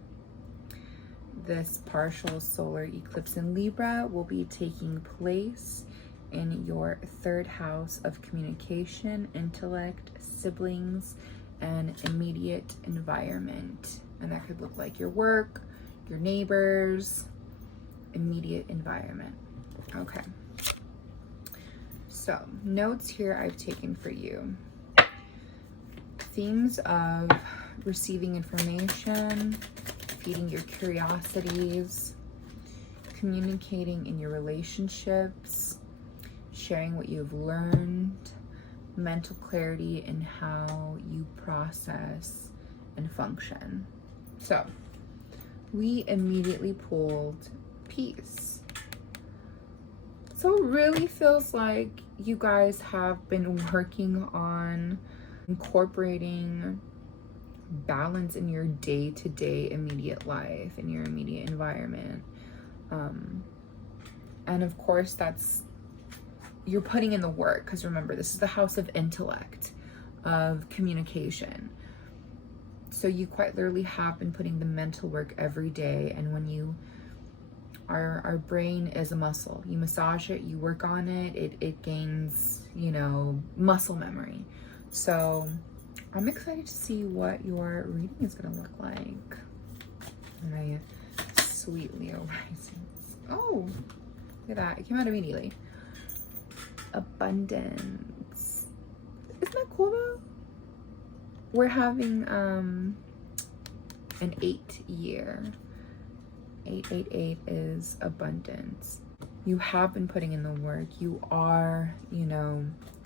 This partial solar eclipse in Libra will be taking place in your 3rd house of communication, intellect, siblings, and immediate environment. And that could look like your work, your neighbors, immediate environment. Okay. So, notes here I've taken for you. Themes of receiving information, feeding your curiosities, communicating in your relationships, sharing what you've learned, mental clarity in how you process and function. So, we immediately pulled peace. So it really feels like you guys have been working on incorporating balance in your day-to-day immediate life, in your immediate environment. And of course, you're putting in the work, because remember, this is the house of intellect, of communication. So you quite literally have been putting the mental work every day. And when our brain is a muscle. You massage it, you work on it, it gains, muscle memory. So I'm excited to see what your reading is going to look like. My sweet Leo risings. Oh, look at that. It came out immediately. Abundance. Isn't that cool though? We're having an 8-year. 888 is abundance. You have been putting in the work. You are,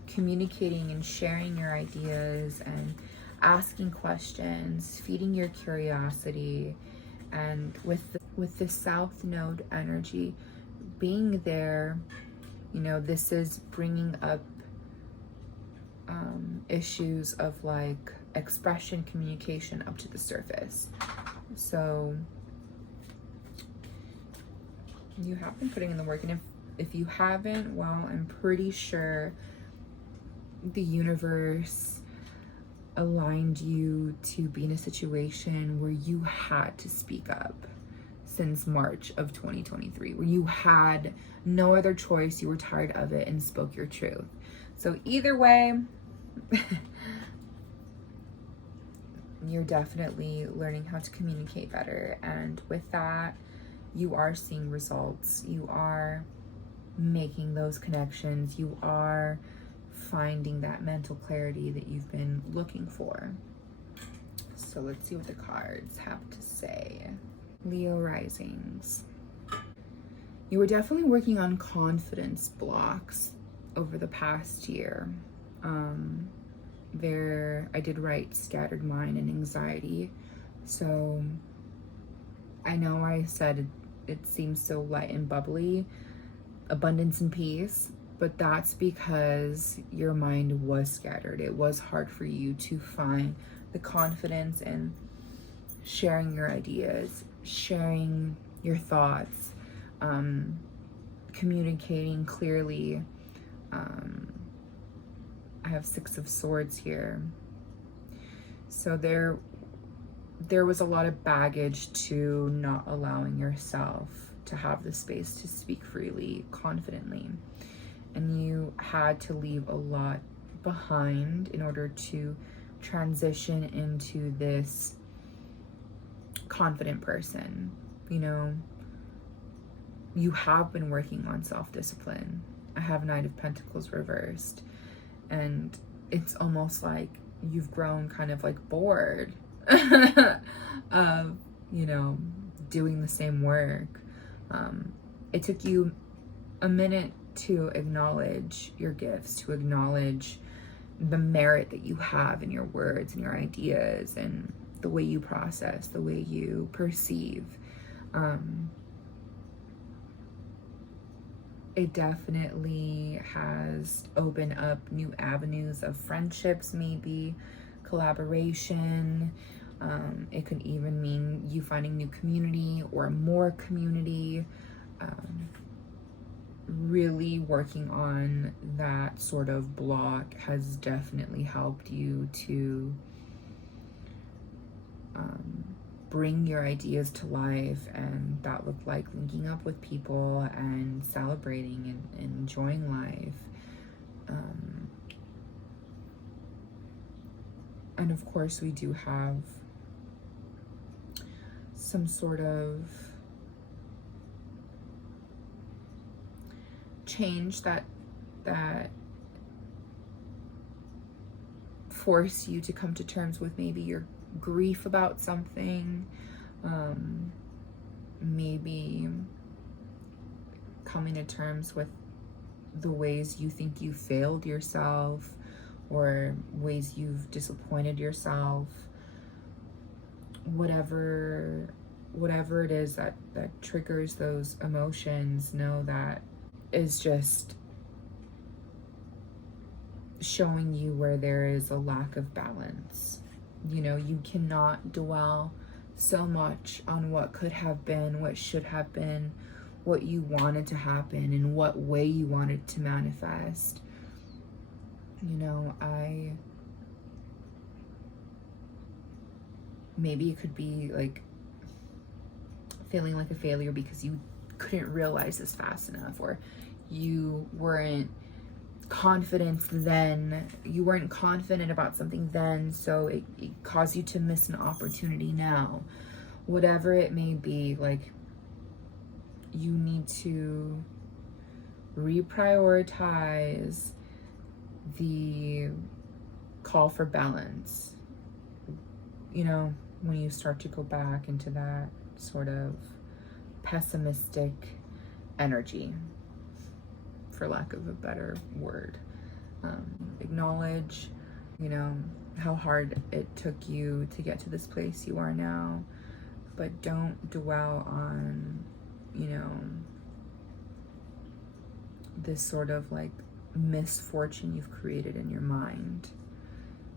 communicating and sharing your ideas and asking questions, feeding your curiosity. And with the South Node energy being there, this is bringing up issues of like expression, communication up to the surface. So you have been putting in the work, and if you haven't, well, I'm pretty sure the universe aligned you to be in a situation where you had to speak up since March of 2023, where you had no other choice, you were tired of it and spoke your truth. So either way, you're definitely learning how to communicate better, and with that, you are seeing results. You are making those connections. You are finding that mental clarity that you've been looking for. So let's see what the cards have to say. Leo risings. You were definitely working on confidence blocks over the past year. I did write scattered mind and anxiety. So I know I said it seems so light and bubbly, abundance and peace, but that's because your mind was scattered. It was hard for you to find the confidence in sharing your ideas, sharing your thoughts, communicating clearly. I have 6 of Swords here. So there was a lot of baggage to not allowing yourself to have the space to speak freely, confidently. And you had to leave a lot behind in order to transition into this confident person. You have been working on self-discipline. I have Knight of Pentacles reversed. And it's almost like you've grown kind of like bored of, doing the same work. It took you a minute to acknowledge your gifts, to acknowledge the merit that you have in your words and your ideas and the way you process, the way you perceive. It definitely has opened up new avenues of friendships, maybe collaboration. It could even mean you finding new community or more community. Really working on that sort of block has definitely helped you to bring your ideas to life, and that looked like linking up with people and celebrating and enjoying life. And of course we do have some sort of change that force you to come to terms with maybe your grief about something, maybe coming to terms with the ways you think you failed yourself or ways you've disappointed yourself. Whatever it is that triggers those emotions, know that is just showing you where there is a lack of balance. You cannot dwell so much on what could have been, what should have been, what you wanted to happen and what way you wanted to manifest. You know, maybe it could be like feeling like a failure because you couldn't realize this fast enough, or you weren't confident then, you weren't confident about something then, so it caused you to miss an opportunity now. Whatever it may be, like, you need to reprioritize the call for balance. You know, when you start to go back into that sort of pessimistic energy, for lack of a better word. Acknowledge, you know, how hard it took you to get to this place you are now, but don't dwell on, you know, this sort of like misfortune you've created in your mind,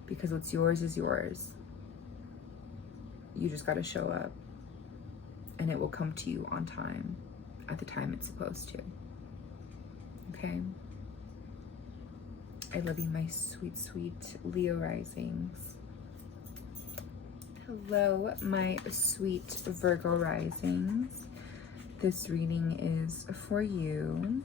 because what's yours is yours. You just got to show up, and it will come to you on time, at the time it's supposed to. Okay? I love you, my sweet, sweet Leo risings. Hello, my sweet Virgo risings. This reading is for you.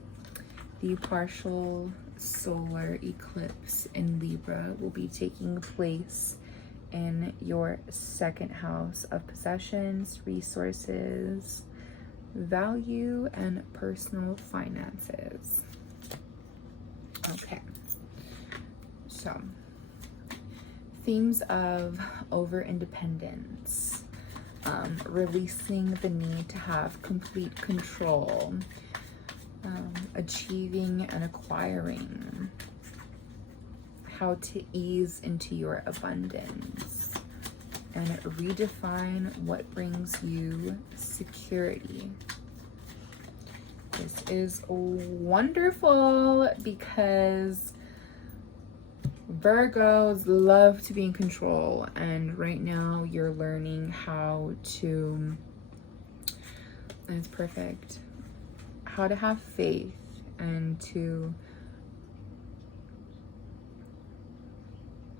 The partial solar eclipse in Libra will be taking place in your second house of possessions, resources, value, and personal finances. Okay, so themes of over-independence, releasing the need to have complete control, achieving and acquiring, how to ease into your abundance, and redefine what brings you security. This is wonderful because Virgos love to be in control, and right now you're learning how to, and it's perfect, how to have faith and to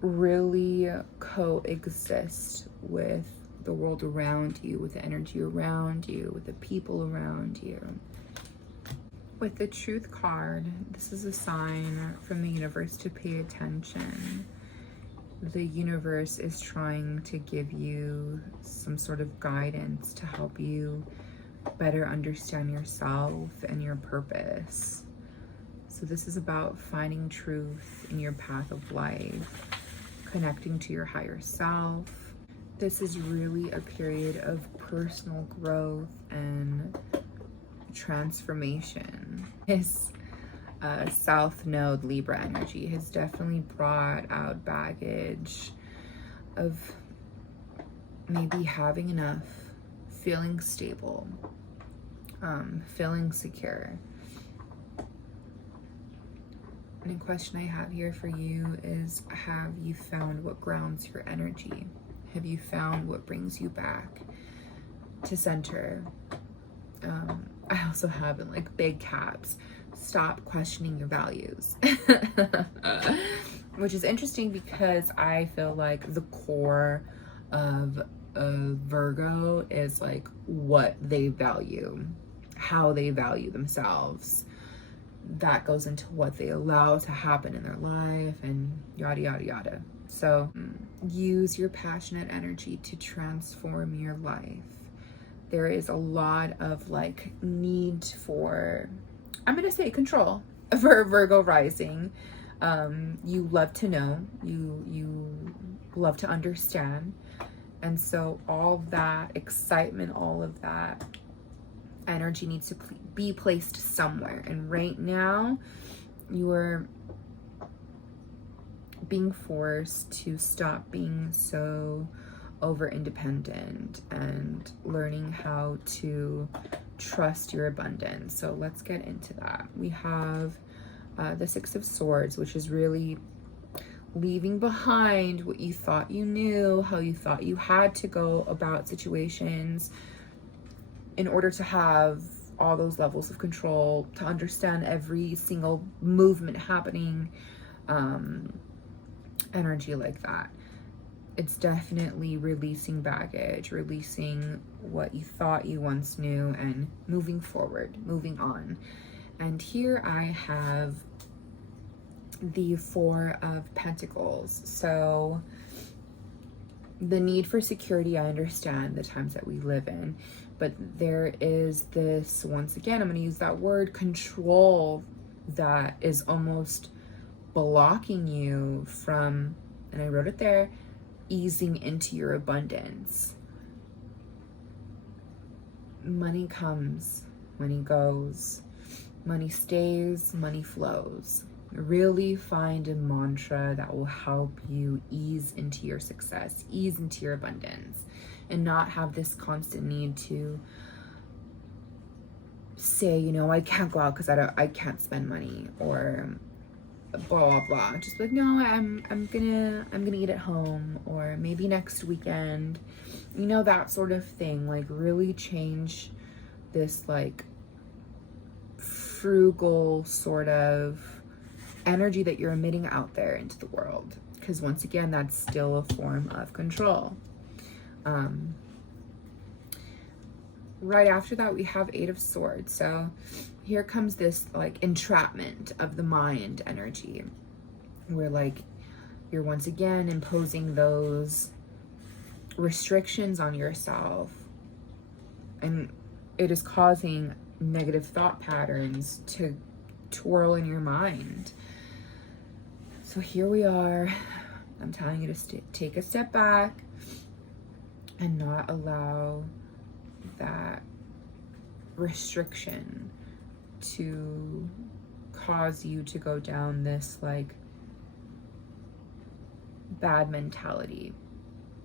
really coexist with the world around you, with the energy around you, with the people around you. With the Truth card, this is a sign from the universe to pay attention. The universe is trying to give you some sort of guidance to help you better understand yourself and your purpose. So this is about finding truth in your path of life, connecting to your higher self. This is really a period of personal growth and transformation. His South Node Libra energy has definitely brought out baggage of maybe having enough, feeling stable, feeling secure. And a question I have here for you is, have you found what grounds your energy? Have you found what brings you back to center? I also have in like big caps, stop questioning your values. Which is interesting because I feel like the core of Virgo is like what they value, how they value themselves. That goes into what they allow to happen in their life and yada, yada, yada. So use your passionate energy to transform your life. There is a lot of like need for, I'm going to say control for Virgo rising. You love to know, you love to understand. And so all that excitement, all of that energy needs to be placed somewhere. And right now you're being forced to stop being so over independent and learning how to trust your abundance. So let's get into that. We have the Six of Swords, which is really leaving behind what you thought you knew, how you thought you had to go about situations in order to have all those levels of control, to understand every single movement happening, energy like that. It's definitely releasing baggage, releasing what you thought you once knew, and moving forward, moving on. And here I have the Four of Pentacles. So the need for security, I understand the times that we live in, but there is this, once again, I'm going to use that word, control, that is almost blocking you from, and I wrote it there, easing into your abundance. Money comes, money goes, money stays, money flows. Really find a mantra that will help you ease into your success, ease into your abundance, and not have this constant need to say, you know, I can't go out because I can't spend money, or blah blah blah. Just like, no, I'm gonna eat at home, or maybe next weekend, you know, that sort of thing. Like, really change this like frugal sort of energy that you're emitting out there into the world, because once again, that's still a form of control. Right after that, we have Eight of Swords. So here comes this like entrapment of the mind energy, where like you're once again imposing those restrictions on yourself, and it is causing negative thought patterns to twirl in your mind. So here we are. I'm telling you to take a step back and not allow that restriction to cause you to go down this like bad mentality,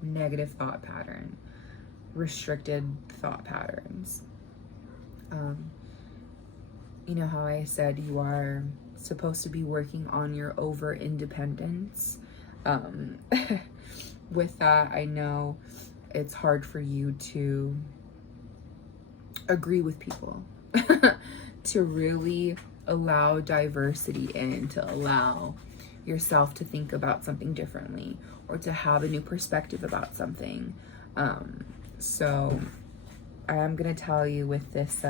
negative thought pattern, restricted thought patterns. You know how I said you are supposed to be working on your over independence? With that, I know it's hard for you to agree with people, to really allow diversity in, to allow yourself to think about something differently, or to have a new perspective about something. So I am going to tell you with this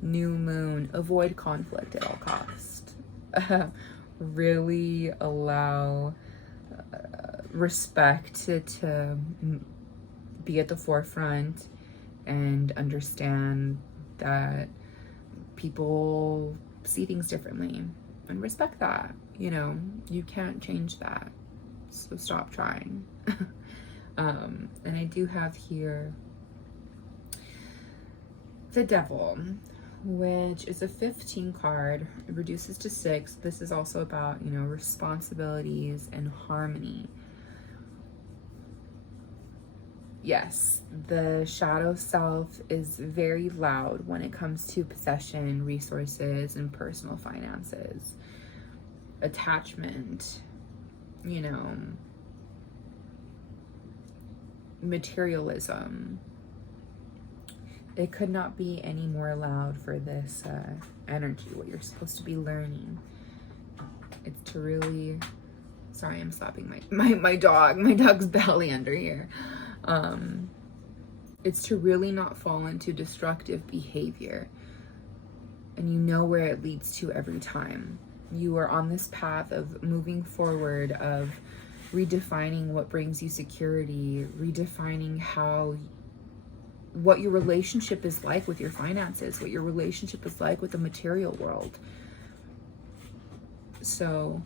new moon, avoid conflict at all costs. Really allow respect to be at the forefront, and understand that people see things differently, and respect that. You know, you can't change that, so stop trying. And I do have here the Devil, which is a 15 card. It reduces to 6. This is also about, you know, responsibilities and harmony. Yes, the shadow self is very loud when it comes to possession, resources, and personal finances. Attachment, you know, materialism. It could not be any more loud for this energy, what you're supposed to be learning. It's to really, sorry, I'm slapping my dog's belly under here. It's to really not fall into destructive behavior, and you know where it leads to every time. You are on this path of moving forward, of redefining what brings you security, redefining what your relationship is like with your finances, what your relationship is like with the material world. So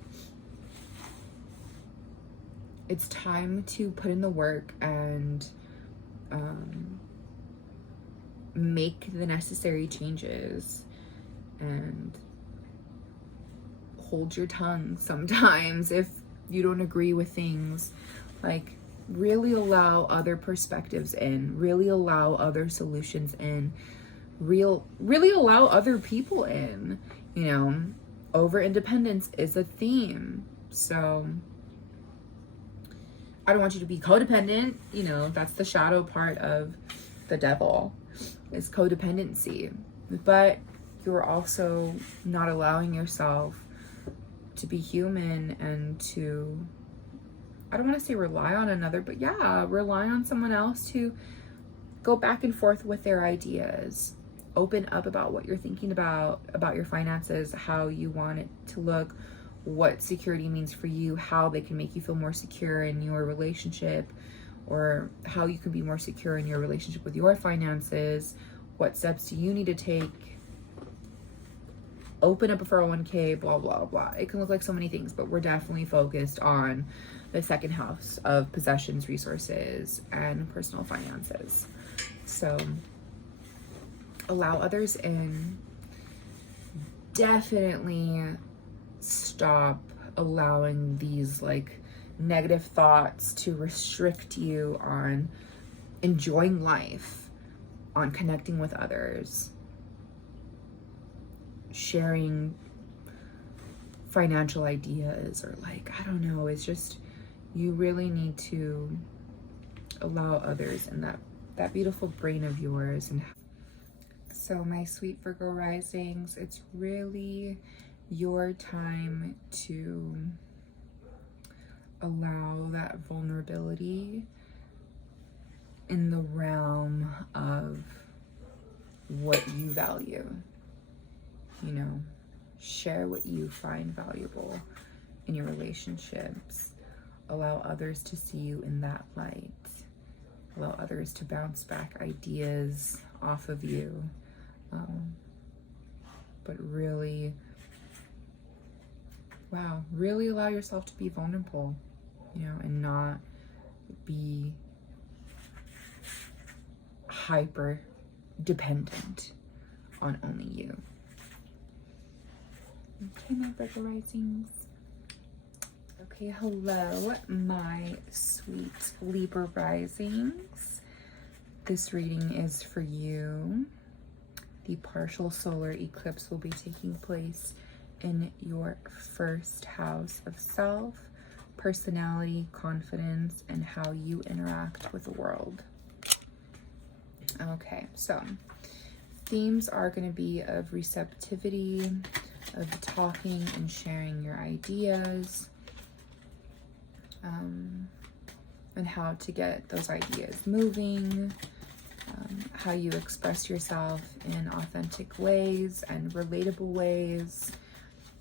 it's time to put in the work and make the necessary changes, and hold your tongue sometimes if you don't agree with things. Like, really allow other perspectives in, really allow other solutions in, really allow other people in. You know, over independence is a theme, so I don't want you to be codependent. You know, that's the shadow part of the Devil. is codependency, but you're also not allowing yourself to be human and to, I don't want to say rely on another, but yeah, rely on someone else to go back and forth with their ideas. Open up about what you're thinking about your finances, how you want it to look, what security means for you, how they can make you feel more secure in your relationship, or how you can be more secure in your relationship with your finances. What steps do you need to take? Open up a 401k, blah, blah, blah. It can look like so many things, but we're definitely focused on the second house of possessions, resources, and personal finances. So allow others in. Definitely stop allowing these like negative thoughts to restrict you on enjoying life, on connecting with others, sharing financial ideas, or like, I don't know, it's just, you really need to allow others in that beautiful brain of yours. And so my sweet Virgo risings, it's really your time to allow that vulnerability in the realm of what you value. You know, share what you find valuable in your relationships. Allow others to see you in that light. Allow others to bounce back ideas off of you. But really, wow, really allow yourself to be vulnerable, you know, and not be hyper dependent on only you. Okay, my Virgo risings. Okay, hello, my sweet Libra risings. This reading is for you. The partial solar eclipse will be taking place in your first house of self, personality, confidence, and how you interact with the world. Okay, so themes are going to be of receptivity, of talking and sharing your ideas, and how to get those ideas moving, how you express yourself in authentic ways and relatable ways.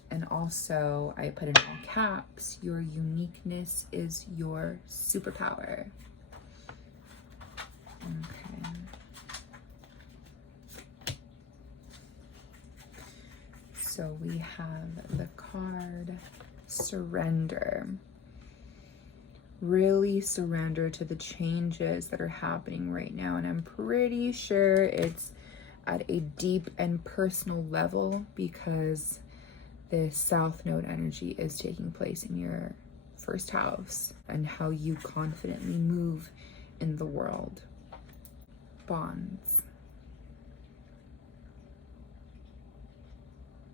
And also, I put in all caps, your uniqueness is your superpower. Okay. So we have the card Surrender. Really surrender to the changes that are happening right now. And I'm pretty sure it's at a deep and personal level because the South Node energy is taking place in your first house and how you confidently move in the world. Bonds.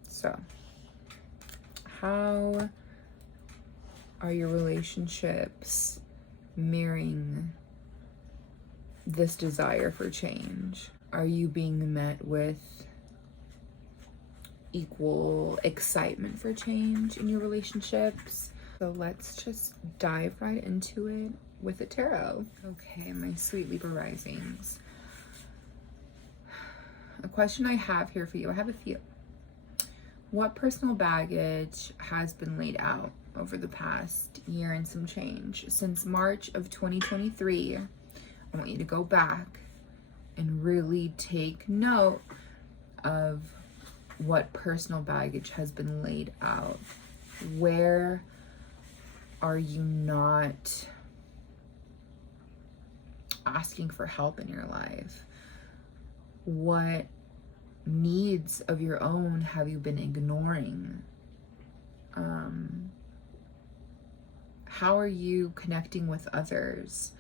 So, how are your relationships mirroring this desire for change? Are you being met with equal excitement for change in your relationships? So let's just dive right into it with the tarot. Okay, my sweet Libra risings. A question I have here for you, I have a few. What personal baggage has been laid out over the past year and some change? Since March of 2023, I want you to go back and really take note of what personal baggage has been laid out. Where are you not asking for help in your life? What needs of your own have you been ignoring? How are you connecting with others?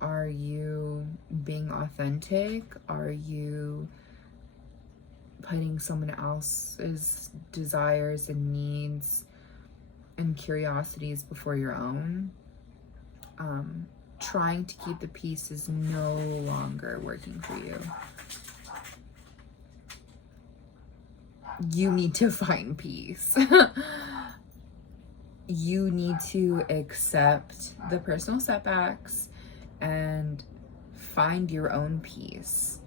Are you being authentic? Are you putting someone else's desires and needs and curiosities before your own? Trying to keep the peace is no longer working for you. you need to find peace. You need to accept the personal setbacks and find your own peace.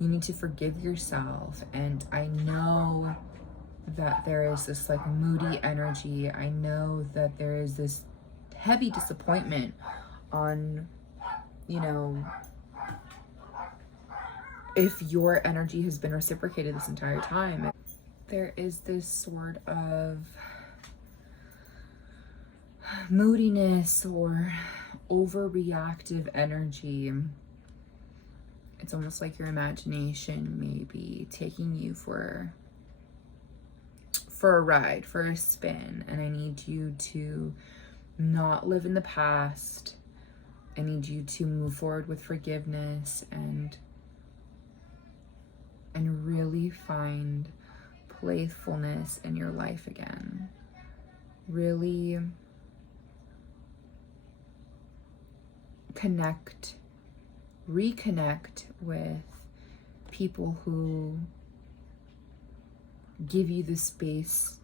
You need to forgive yourself. And I know that there is this like moody energy. I know that there is this heavy disappointment on, you know, if your energy has been reciprocated this entire time. There is this sort of moodiness or overreactive energy. It's almost like your imagination may be taking you for a ride, for a spin. And I need you to not live in the past. I need you to move forward with forgiveness and really find playfulness in your life again. Really reconnect with people who give you the space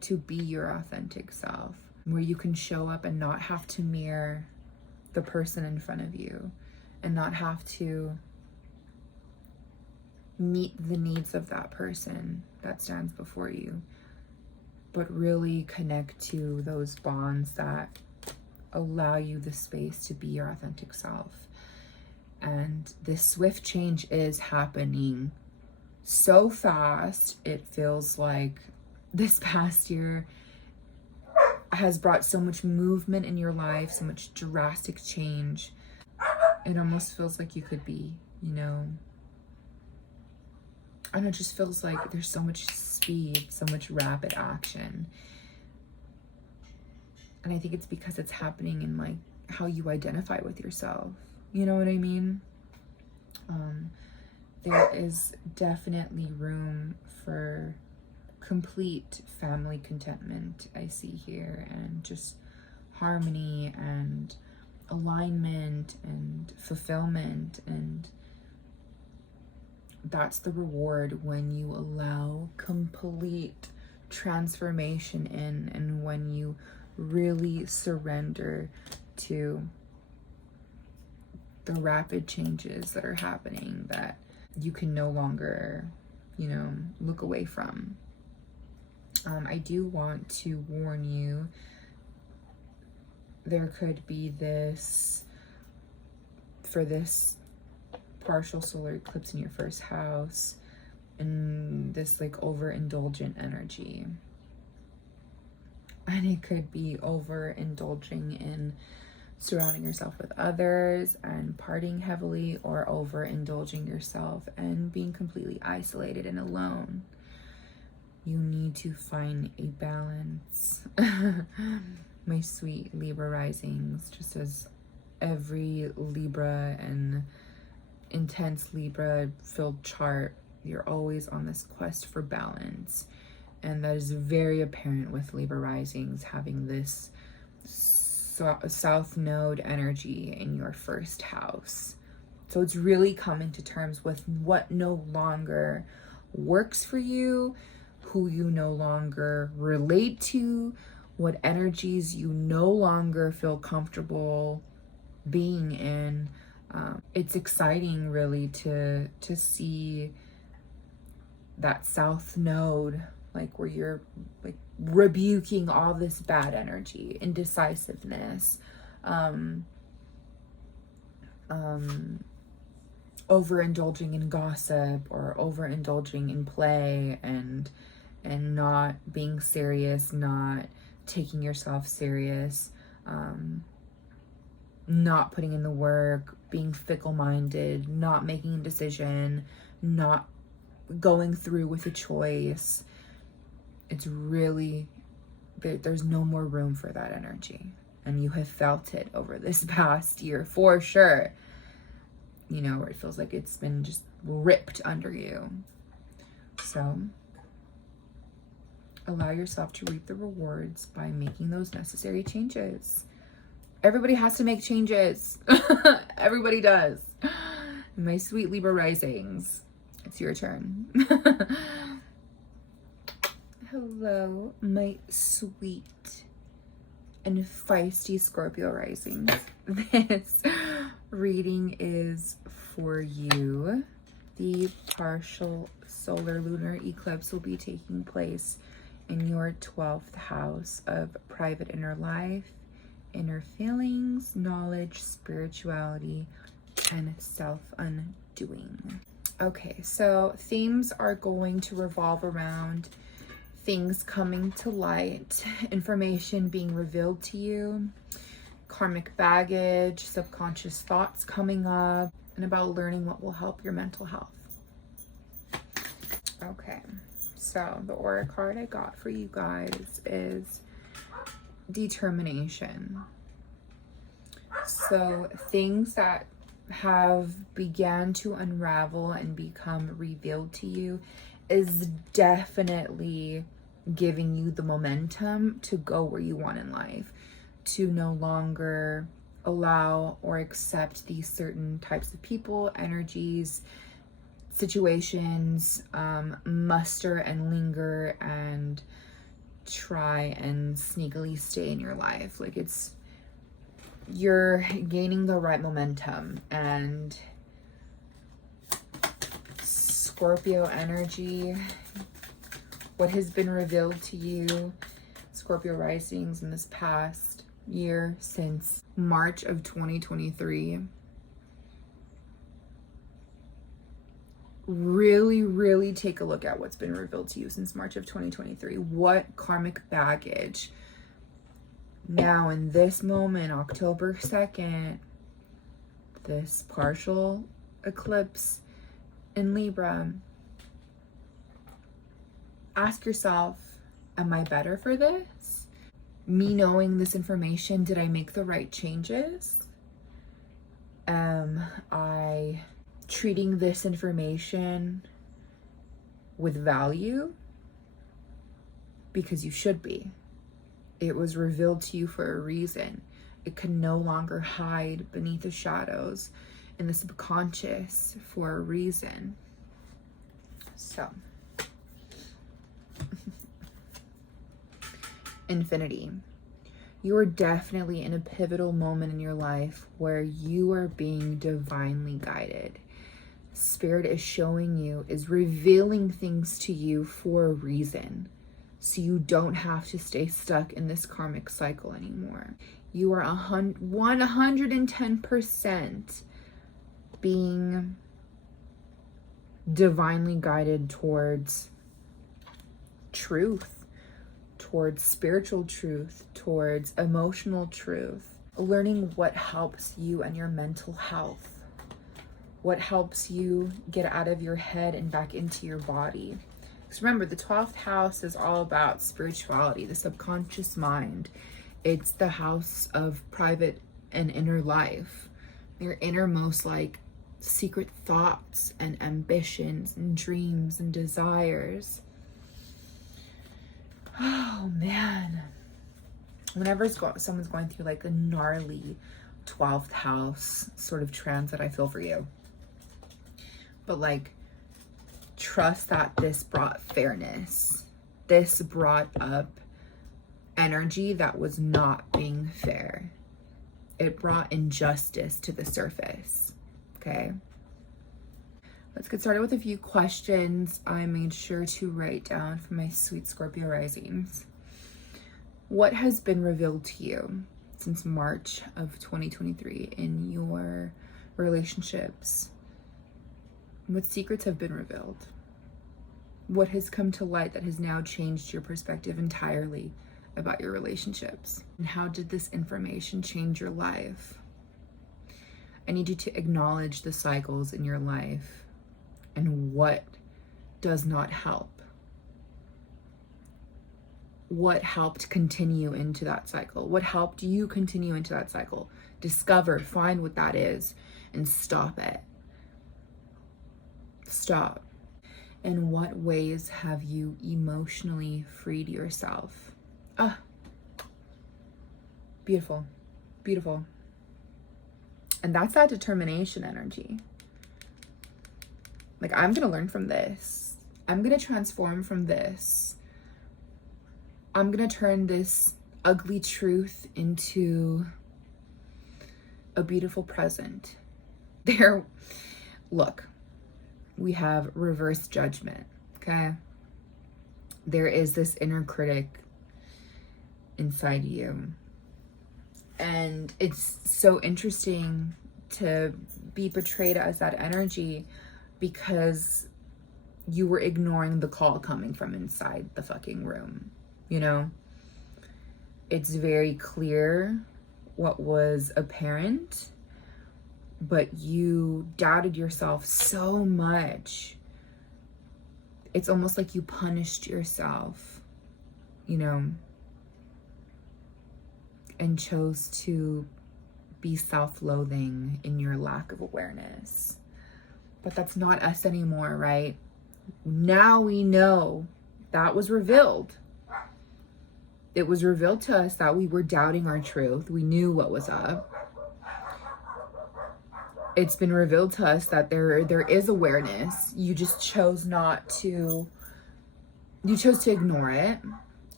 to be your authentic self, where you can show up and not have to mirror the person in front of you and not have to meet the needs of that person that stands before you, but really connect to those bonds that allow you the space to be your authentic self. And this swift change is happening so fast. It feels like this past year has brought so much movement in your life, so much drastic change. It almost feels like you could be, you know, I don't know, it just feels like there's so much speed, so much rapid action. And I think it's because it's happening in like how you identify with yourself. You know what I mean? There is definitely room for complete family contentment, I see here, and just harmony and alignment and fulfillment. And that's the reward when you allow complete transformation in, and when you really surrender to the rapid changes that are happening that you can no longer, you know, look away from. I do want to warn you, there could be this, for this partial solar eclipse in your first house, and this like overindulgent energy. And it could be overindulging in surrounding yourself with others and partying heavily, or overindulging yourself and being completely isolated and alone. You need to find a balance. My sweet Libra risings, just as every Libra and intense Libra filled chart, you're always on this quest for balance. And that is very apparent with Libra risings having this south node energy in your first house. So it's really coming to terms with what no longer works for you, who you no longer relate to, what energies you no longer feel comfortable being in. It's exciting really to see that south node, like where you're like rebuking all this bad energy, indecisiveness, overindulging in gossip or overindulging in play, and not being serious, not taking yourself serious, not putting in the work, being fickle-minded, not making a decision, not going through with a choice. It's really, there's no more room for that energy. And you have felt it over this past year for sure. You know, where it feels like it's been just ripped under you. So allow yourself to reap the rewards by making those necessary changes. Everybody has to make changes. Everybody does. My sweet Libra risings, it's your turn. Hello, my sweet and feisty Scorpio Rising. This reading is for you. The partial solar lunar eclipse will be taking place in your 12th house of private inner life, inner feelings, knowledge, spirituality, and self-undoing. Okay, so themes are going to revolve around things coming to light, information being revealed to you, karmic baggage, subconscious thoughts coming up, and about learning what will help your mental health. Okay, so the aura card I got for you guys is determination. So things that have began to unravel and become revealed to you is definitely giving you the momentum to go where you want in life, to no longer allow or accept these certain types of people, energies, situations, muster and linger and try and sneakily stay in your life. Like, you're gaining the right momentum. And Scorpio energy, what has been revealed to you, Scorpio risings in this past year since March of 2023, really take a look at what's been revealed to you since March of 2023. What karmic baggage now in this moment, October 2nd, this partial eclipse in Libra, ask yourself, am I better for this? Me knowing this information, did I make the right changes? Am I treating this information with value? Because you should be. It was revealed to you for a reason. It can no longer hide beneath the shadows in the subconscious for a reason. So, infinity. You are definitely in a pivotal moment in your life where you are being divinely guided. Spirit is showing you, is revealing things to you for a reason. So you don't have to stay stuck in this karmic cycle anymore. You are 110% being divinely guided towards truth, towards spiritual truth, towards emotional truth, learning what helps you and your mental health, what helps you get out of your head and back into your body. Because remember, the 12th house is all about spirituality, the subconscious mind. It's the house of private and inner life, your innermost, like, secret thoughts and ambitions and dreams and desires. Oh man, whenever someone's going through like a gnarly 12th house sort of transit, I feel for you. But like, trust that this brought fairness. This brought up energy that was not being fair. It brought injustice to the surface. Okay, let's get started with a few questions I made sure to write down for my sweet Scorpio risings. What has been revealed to you since March of 2023 in your relationships? What secrets have been revealed? What has come to light that has now changed your perspective entirely about your relationships? And how did this information change your life? I need you to acknowledge the cycles in your life and what does not help. What helped continue into that cycle? What helped you continue into that cycle? Discover, find what that is, and stop it. Stop. In what ways have you emotionally freed yourself? Ah, beautiful, beautiful. And that's that determination energy. Like, I'm gonna learn from this. I'm gonna transform from this. I'm gonna turn this ugly truth into a beautiful present. Look, we have reverse judgment, okay? There is this inner critic inside you. And it's so interesting to be portrayed as that energy because you were ignoring the call coming from inside the fucking room, you know? It's very clear what was apparent, but you doubted yourself so much. It's almost like you punished yourself, you know, and chose to be self-loathing in your lack of awareness. But that's not us anymore, right? Now we know that was revealed. It was revealed to us that we were doubting our truth. We knew what was up. It's been revealed to us that there is awareness. You just chose not to, you chose to ignore it.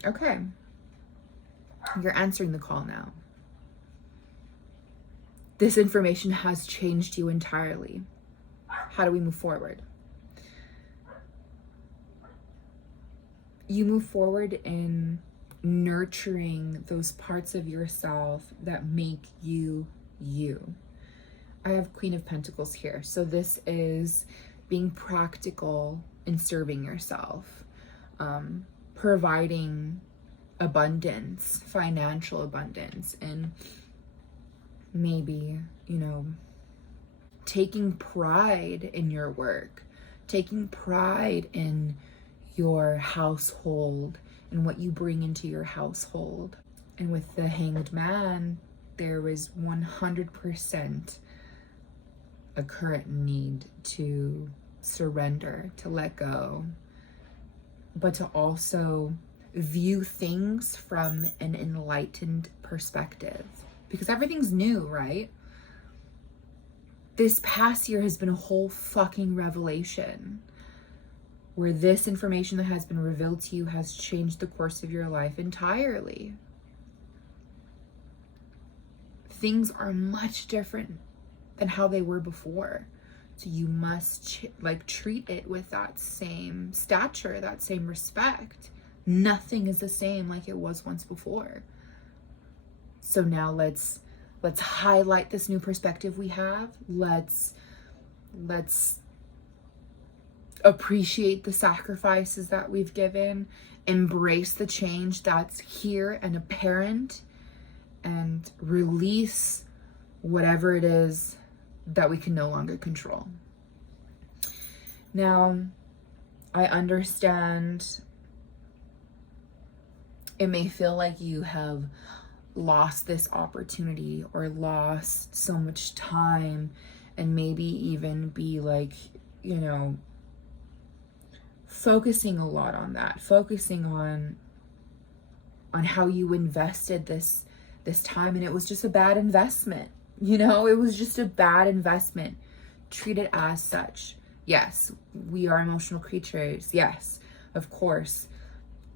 Okay. You're answering the call now. This information has changed you entirely. How do we move forward? You move forward in nurturing those parts of yourself that make you you. I have Queen of Pentacles here. So this is being practical in serving yourself, providing abundance, financial abundance, and maybe, you know, taking pride in your work, taking pride in your household and what you bring into your household. And with the Hanged Man, there was 100% a current need to surrender, to let go, but to also view things from an enlightened perspective, because everything's new, right? This past year has been a whole fucking revelation where this information that has been revealed to you has changed the course of your life entirely. Things are much different than how they were before. So you must treat it with that same stature, that same respect. Nothing is the same like it was once before. So now let's highlight this new perspective we have. Let's appreciate the sacrifices that we've given, embrace the change that's here and apparent, and release whatever it is that we can no longer control. Now, I understand it may feel like you have lost this opportunity or lost so much time, and maybe even be like, you know, focusing a lot on that, focusing on how you invested this time, and it was just a bad investment. You know, it was just a bad investment. Treat it as such. Yes, we are emotional creatures. Yes, of course,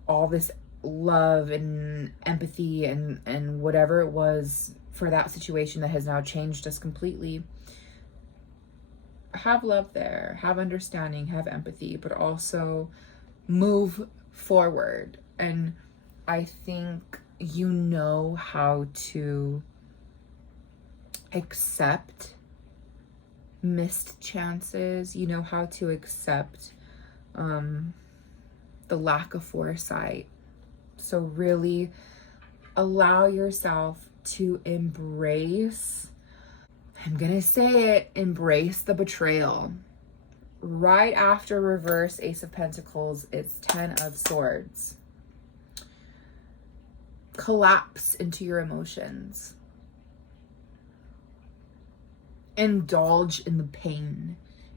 all this love and empathy and whatever it was for that situation that has now changed us completely. Have love there, have understanding, have empathy, but also move forward. And I think you know how to accept missed chances. You know how to accept the lack of foresight. So really allow yourself to embrace, I'm gonna say it, embrace the betrayal. Right after reverse Ace of Pentacles, it's 10 of Swords. Collapse into your emotions. Indulge in the pain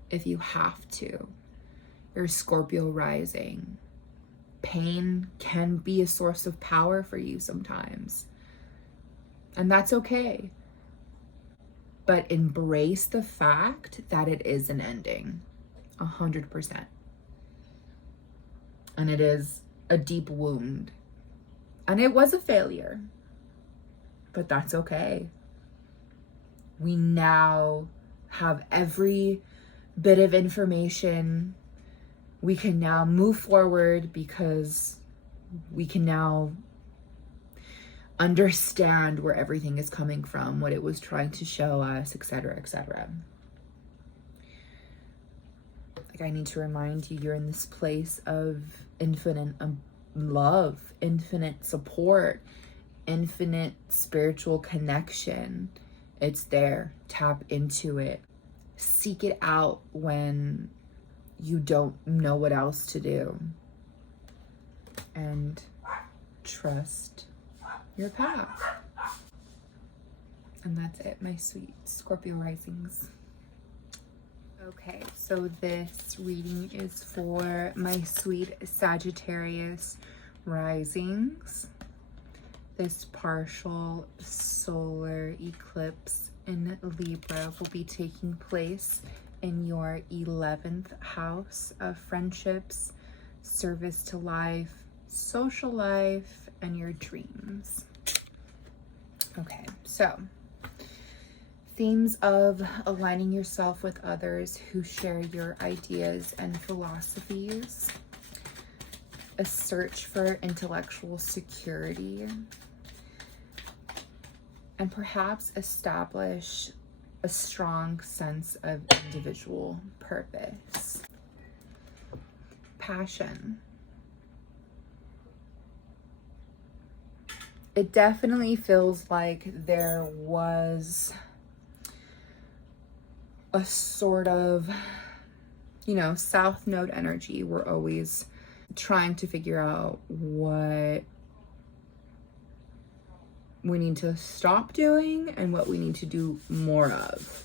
if you have to. You're Scorpio Rising. Pain can be a source of power for you sometimes. And that's okay. But embrace the fact that it is an ending. 100%. And it is a deep wound. And it was a failure, but that's okay. We now have every bit of information. We can now move forward because we can now understand where everything is coming from, what it was trying to show us, etc., etc. Like, I need to remind you, you're in this place of infinite love, infinite support, infinite spiritual connection. It's there. Tap into it. Seek it out when you don't know what else to do. And trust your path. And that's it, my sweet Scorpio risings. Okay, so this reading is for my sweet Sagittarius risings. This partial solar eclipse in Libra will be taking place in your 11th house of friendships, service to life, social life, and your dreams. Okay, so themes of aligning yourself with others who share your ideas and philosophies, a search for intellectual security, and perhaps establish a strong sense of individual purpose. Passion. It definitely feels like there was a sort of, South Node energy. We're always trying to figure out what we need to stop doing and what we need to do more of.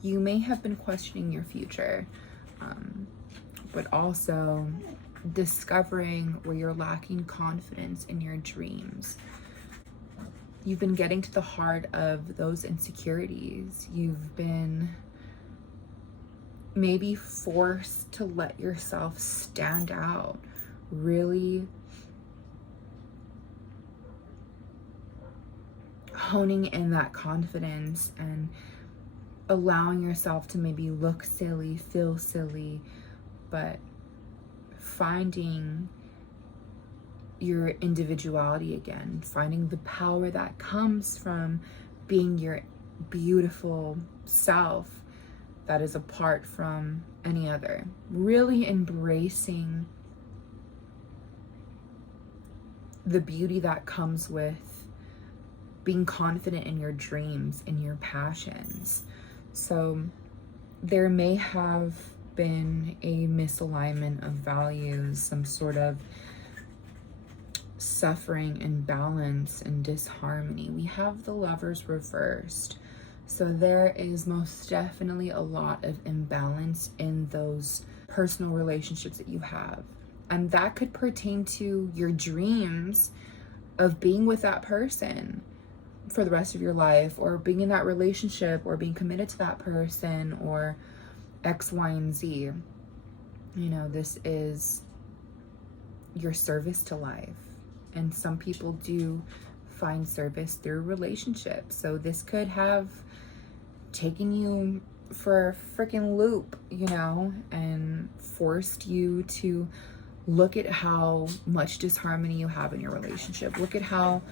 You may have been questioning your future, but also discovering where you're lacking confidence in your dreams. You've been getting to the heart of those insecurities. You've been maybe forced to let yourself stand out, really honing in that confidence and allowing yourself to maybe look silly, feel silly, but finding your individuality again, finding the power that comes from being your beautiful self that is apart from any other. Really embracing the beauty that comes with being confident in your dreams, in your passions. So there may have been a misalignment of values, some sort of suffering, imbalance, and disharmony. We have the Lovers reversed. So there is most definitely a lot of imbalance in those personal relationships that you have. And that could pertain to your dreams of being with that person for the rest of your life, or being in that relationship, or being committed to that person, or X, Y, and Z. This is your service to life. And some people do find service through relationships. So this could have taken you for a freaking loop, and forced you to look at how much disharmony you have in your relationship. Look at how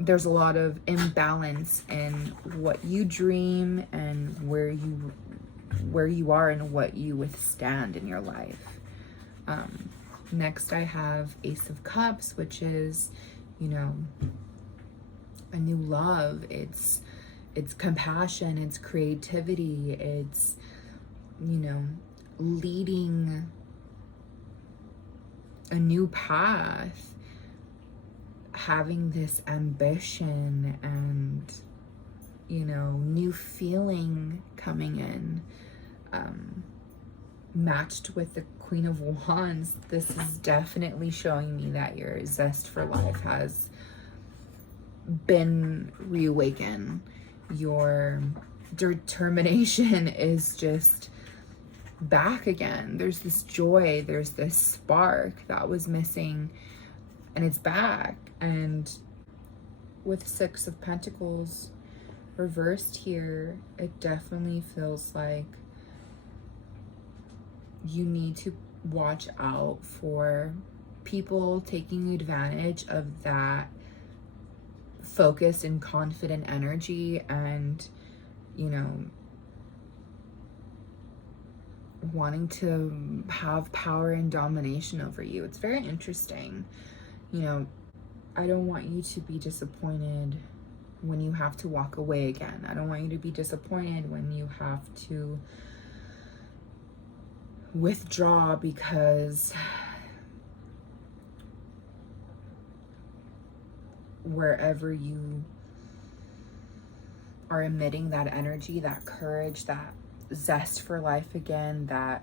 there's a lot of imbalance in what you dream and where you are and what you withstand in your life. Next I have Ace of Cups, which is, a new love. It's compassion, it's creativity, it's, leading a new path, having this ambition and, new feeling coming in, matched with the Queen of Wands. This is definitely showing me that your zest for life has been reawakened. Your determination is just back again. There's this joy, there's this spark that was missing and it's back. And with Six of Pentacles reversed here, it definitely feels like you need to watch out for people taking advantage of that focused and confident energy, and, you know, wanting to have power and domination over you. It's very interesting. You know, I don't want you to be disappointed when you have to walk away again. I don't want you to be disappointed when you have to withdraw, because wherever you are emitting that energy, that courage, that zest for life again, that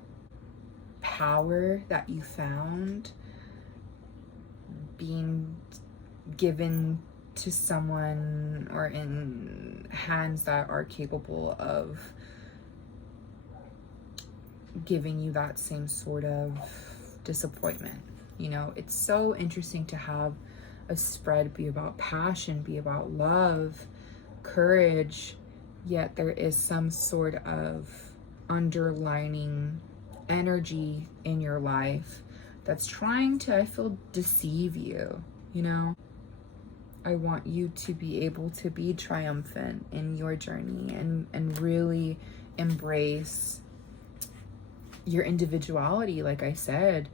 power that you found being given to someone or in hands that are capable of giving you that same sort of disappointment. You know, it's so interesting to have a spread be about passion, be about love, courage, yet there is some sort of underlining energy in your life that's trying to, I feel, deceive you, you know? I want you to be able to be triumphant in your journey and really embrace your individuality. Like I said,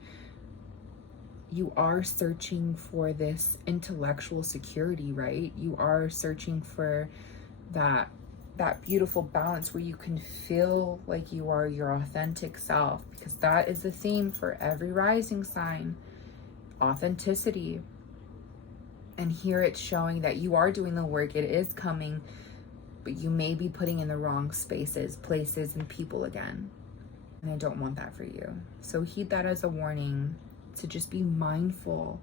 you are searching for this intellectual security, right? You are searching for that beautiful balance where you can feel like you are your authentic self, because that is the theme for every rising sign: authenticity. And here it's showing that you are doing the work, it is coming, but you may be putting in the wrong spaces, places, and people again. And I don't want that for you. So heed that as a warning to just be mindful.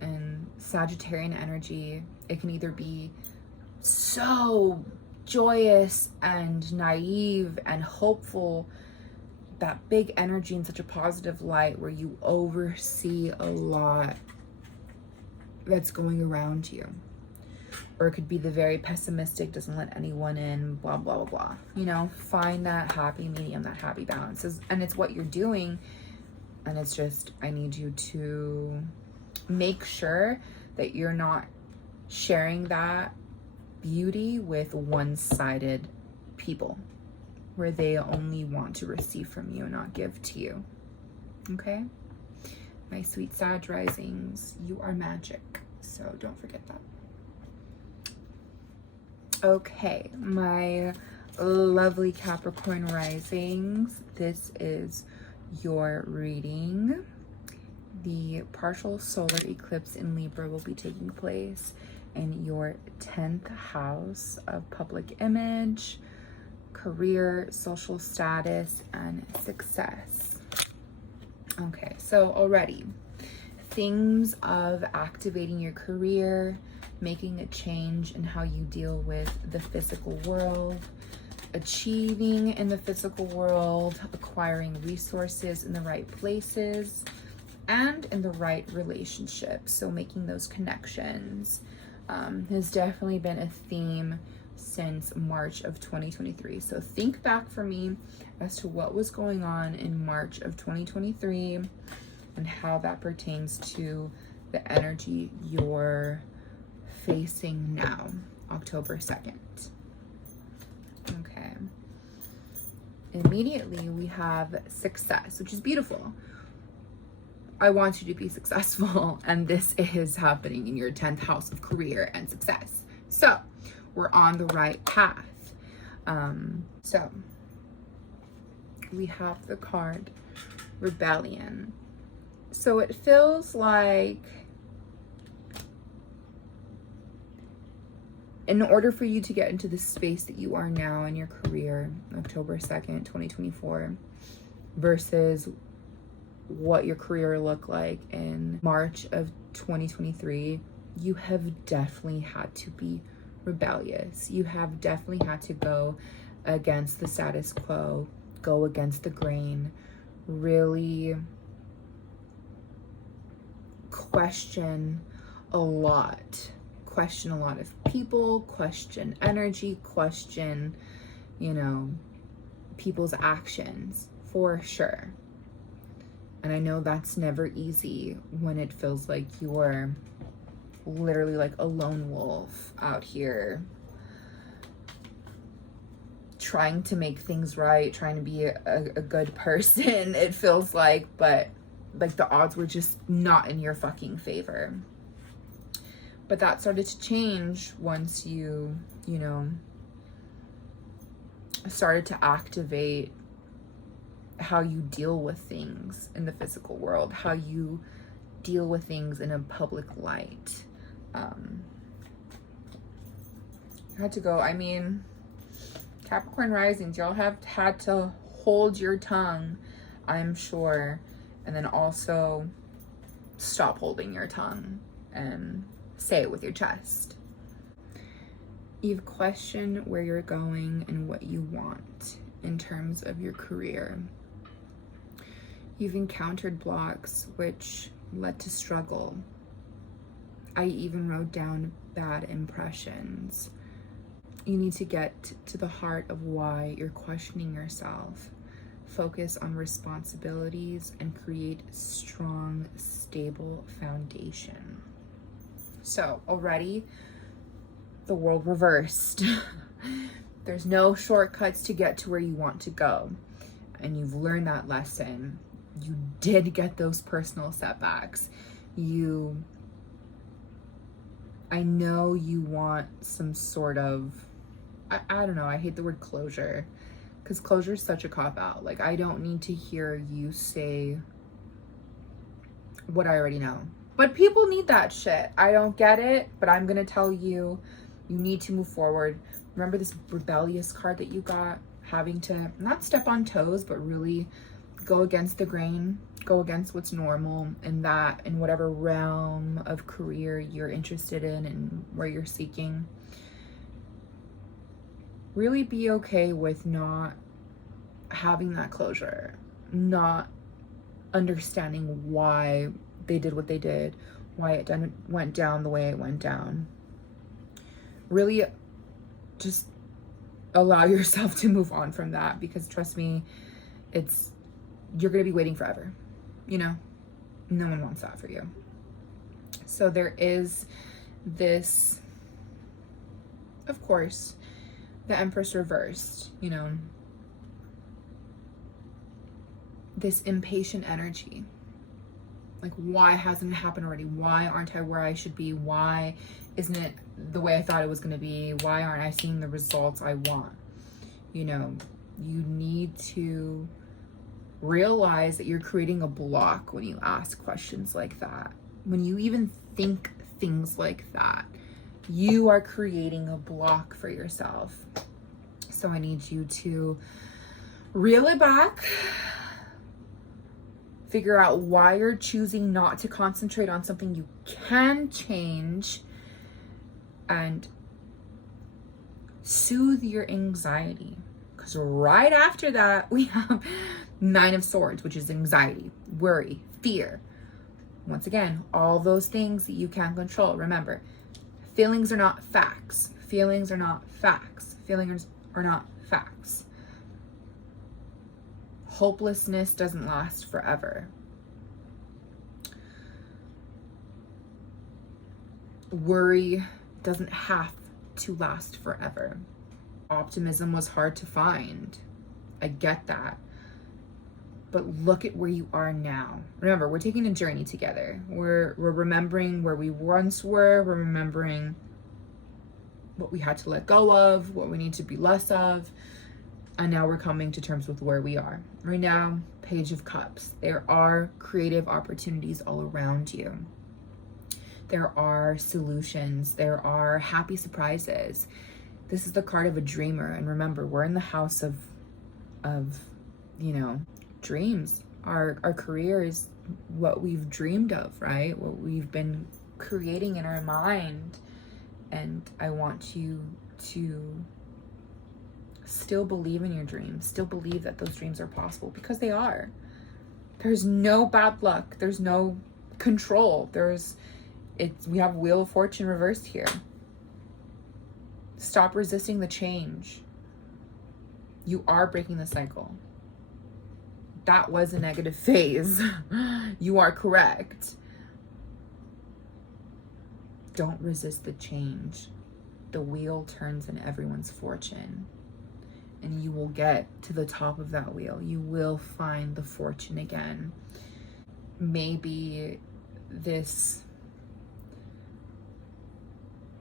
And Sagittarian energy, it can either be so joyous and naive and hopeful, that big energy in such a positive light where you oversee a lot that's going around you. Or it could be the very pessimistic, doesn't let anyone in, blah, blah, blah, blah. You know, find that happy medium, that happy balance. And it's what you're doing. And it's just, I need you to make sure that you're not sharing that beauty with one-sided people, where they only want to receive from you and not give to you. Okay? My sweet Sag risings, you are magic. So don't forget that. Okay, my lovely Capricorn risings, this is your reading. The partial solar eclipse in Libra will be taking place in your 10th house of public image, career, social status, and success. Okay, so already themes of activating your career, making a change in how you deal with the physical world, achieving in the physical world, acquiring resources in the right places and in the right relationships. So making those connections has definitely been a theme since March of 2023. So think back for me as to what was going on in March of 2023 and how that pertains to the energy you're facing now, October 2nd. Okay. Immediately we have success, which is beautiful. I want you to be successful, and this is happening in your 10th house of career and success. So we're on the right path. So we have the card Rebellion. So it feels like in order for you to get into the space that you are now in your career, October 2nd, 2024, versus what your career looked like in March of 2023, you have definitely had to be rebellious. You have definitely had to go against the status quo, go against the grain, really question a lot. Question a lot of people, question energy, question, you know, people's actions, for sure. And I know that's never easy when it feels like you're literally like a lone wolf out here trying to make things right, trying to be a good person, it feels like, but like the odds were just not in your fucking favor. But that started to change once you know, started to activate how you deal with things in the physical world, how you deal with things in a public light. I had to go, I mean, Capricorn Risings, y'all have had to hold your tongue, I'm sure, and then also stop holding your tongue and say it with your chest. You've questioned where you're going and what you want in terms of your career. You've encountered blocks which led to struggle. I even wrote down bad impressions. You need to get to the heart of why you're questioning yourself. Focus on responsibilities and create strong, stable foundation. So already the world reversed. There's no shortcuts to get to where you want to go. And you've learned that lesson. You did get those personal setbacks. I know you want some sort of, I don't know, I hate the word closure, because closure is such a cop-out. Like, I don't need to hear you say what I already know. But people need that shit. I don't get it, but I'm gonna tell you, you need to move forward. Remember this rebellious card that you got? Having to not step on toes, but really go against the grain, go against what's normal in whatever realm of career you're interested in and where you're seeking. Really be okay with not having that closure, not understanding why they did what they did, why it went down the way it went down. Really just allow yourself to move on from that, because trust me, you're gonna be waiting forever, you know? No one wants that for you. So there is this, of course, the Empress reversed, you know, this impatient energy. Like, why hasn't it happened already? Why aren't I where I should be? Why isn't it the way I thought it was going to be? Why aren't I seeing the results I want? You know, you need to realize that you're creating a block when you ask questions like that. When you even think things like that, you are creating a block for yourself. So I need you to reel it back, figure out why you're choosing not to concentrate on something you can change, and soothe your anxiety. Because right after that, we have Nine of Swords, which is anxiety, worry, fear. Once again, all those things that you can't control. Remember, feelings are not facts. Feelings are not facts. Feelings are not facts. Hopelessness doesn't last forever. Worry doesn't have to last forever. Optimism was hard to find. I get that. But look at where you are now. Remember, we're taking a journey together. We're remembering where we once were. We're remembering what we had to let go of, what we need to be less of. And now we're coming to terms with where we are. Right now, Page of Cups. There are creative opportunities all around you. There are solutions. There are happy surprises. This is the card of a dreamer. And remember, we're in the house of you know, dreams. Our career is what we've dreamed of, right? What we've been creating in our mind. And I want you to still believe in your dreams, still believe that those dreams are possible, because they are. There's no bad luck. There's no control. We have Wheel of Fortune reversed here. Stop resisting the change. You are breaking the cycle. That was a negative phase. You are correct. Don't resist the change. The wheel turns in everyone's fortune. And you will get to the top of that wheel. You will find the fortune again. Maybe this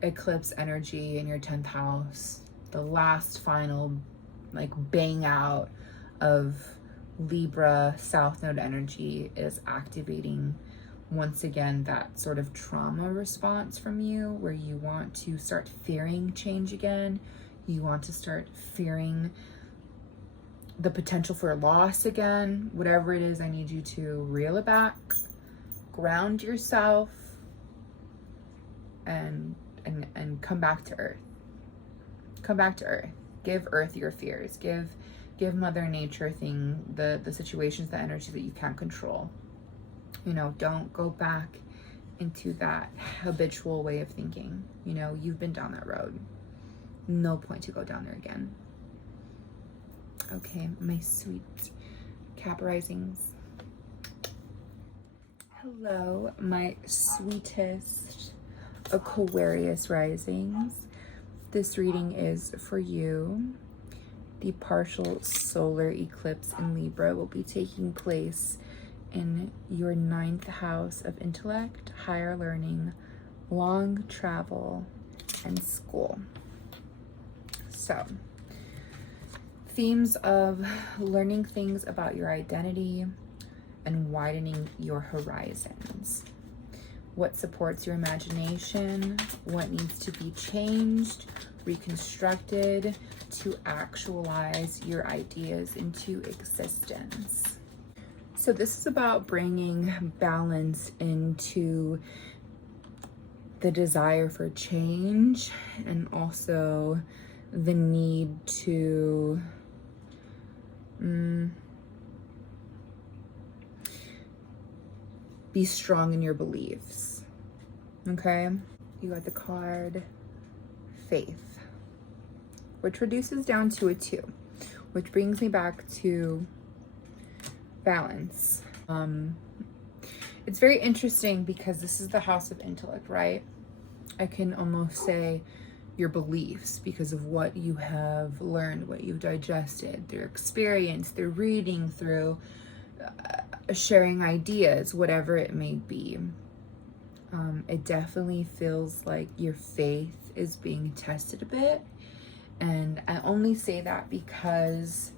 eclipse energy in your 10th house, the last final like bang out of Libra South Node energy, is activating once again that sort of trauma response from you, where you want to start fearing change again. You want to start fearing the potential for loss again. Whatever it is, I need you to reel it back, ground yourself, and come back to earth. Come back to earth. Give earth your fears. Give Mother Nature the situations, the energy that you can't control. You know, don't go back into that habitual way of thinking. You know, you've been down that road. No point to go down there again. Okay, my sweet Cap Risings. Hello, my sweetest Aquarius Risings. This reading is for you. The partial solar eclipse in Libra will be taking place in your 9th house of intellect, higher learning, long travel, and school. So, themes of learning things about your identity and widening your horizons. What supports your imagination, what needs to be changed, reconstructed to actualize your ideas into existence. So this is about bringing balance into the desire for change, and also the need to be strong in your beliefs. Okay? You got the card Faith, which reduces down to a 2, which brings me back to balance. It's very interesting because this is the house of intellect, right? I can almost say your beliefs, because of what you have learned, what you've digested through experience, through reading, through sharing ideas, whatever it may be. It definitely feels like your faith is being tested a bit. And I only say that because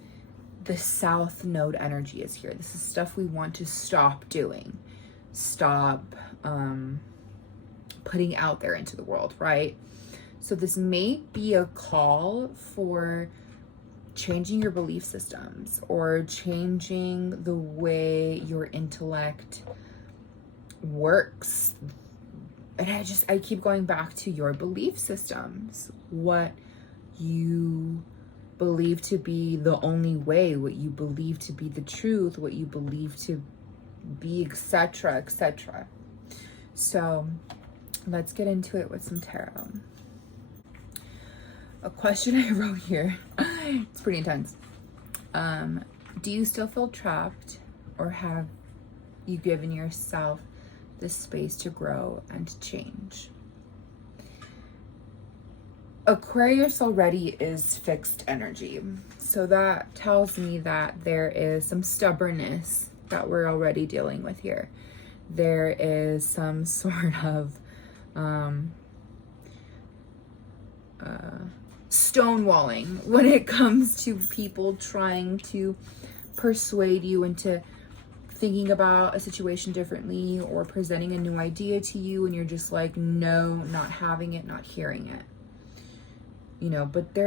the South Node energy is here. This is stuff we want to stop doing. Stop putting out there into the world, right? So this may be a call for changing your belief systems, or changing the way your intellect works. And I keep going back to your belief systems, what you believe to be the only way, what you believe to be the truth, what you believe to be, etc., etc. So let's get into it with some tarot. A question I wrote here, it's pretty intense. Do you still feel trapped, or have you given yourself the space to grow and change? Aquarius already is fixed energy. So that tells me that there is some stubbornness that we're already dealing with here. There is some sort of stonewalling when it comes to people trying to persuade you into thinking about a situation differently, or presenting a new idea to you, and you're just like, no, not having it, not hearing it. You know, but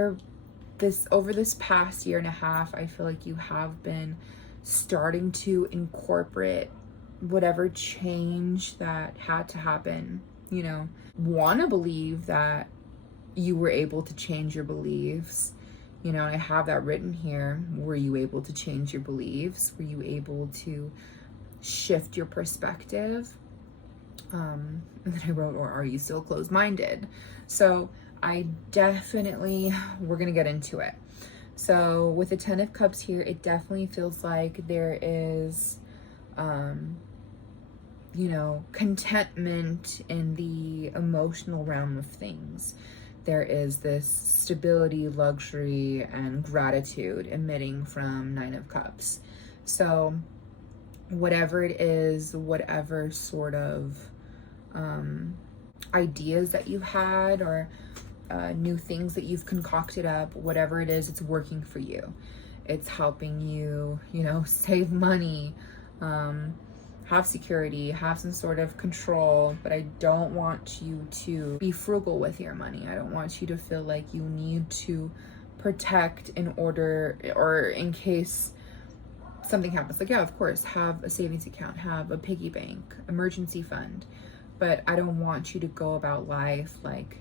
over this past year and a half, I feel like you have been starting to incorporate whatever change that had to happen. You know, want to believe that you were able to change your beliefs. You know, I have that written here. Were you able to change your beliefs? Were you able to shift your perspective? And then I wrote, or are you still closed-minded? So I definitely, we're gonna get into it. So with the 10 of Cups here, it definitely feels like there is, you know, contentment in the emotional realm of things. There is this stability, luxury, and gratitude emitting from 9 of Cups. So whatever it is, whatever sort of ideas that you've had, or new things that you've concocted up, whatever it is, it's working for you. It's helping you, you know, save money, have security, have some sort of control. But I don't want you to be frugal with your money. I don't want you to feel like you need to protect in order, or in case something happens. Like, yeah, of course, have a savings account, have a piggy bank, emergency fund. But I don't want you to go about life like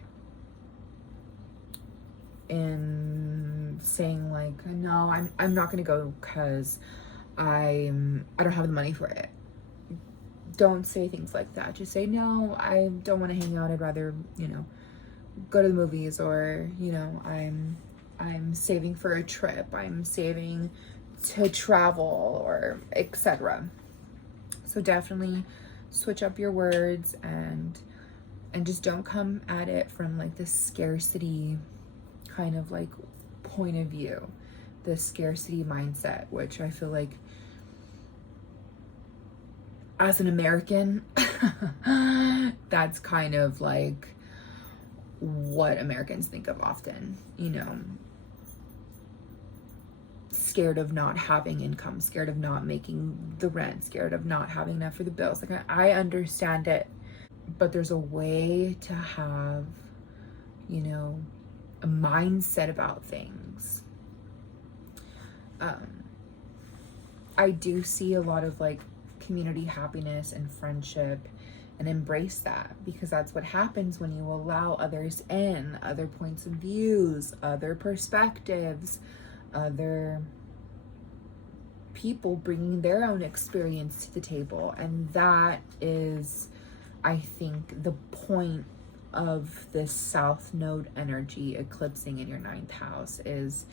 in saying like, no, I'm not gonna go because I don't have the money for it. Don't say things like that. Just say, no, I don't want to hang out. I'd rather, you know, go to the movies, or, you know, I'm saving for a trip. I'm saving to travel, or etc. So definitely switch up your words, and just don't come at it from like this scarcity kind of like point of view, the scarcity mindset, which I feel like as an American, that's kind of like what Americans think of often, you know, scared of not having income, scared of not making the rent, scared of not having enough for the bills. Like, I understand it, but there's a way to have, you know, a mindset about things. I do see a lot of like community happiness and friendship, and embrace that, because that's what happens when you allow others in, other points of views, other perspectives, other people bringing their own experience to the table. And that is, I think, the point of this South Node energy eclipsing in your 9th house, is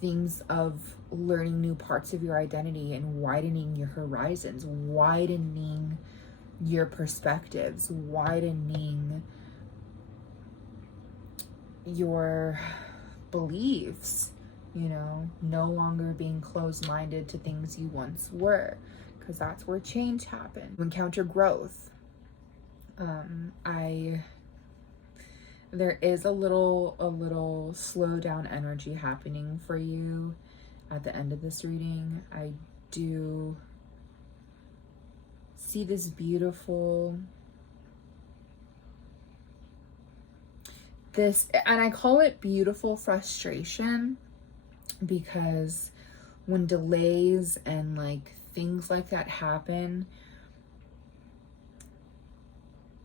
things of learning new parts of your identity and widening your horizons, widening your perspectives, widening your beliefs, you know, no longer being closed-minded to things you once were, because that's where change happened. You encounter growth. There is a little slow down energy happening for you at the end of this reading. I do see this beautiful, and I call it beautiful frustration, because when delays and like things like that happen,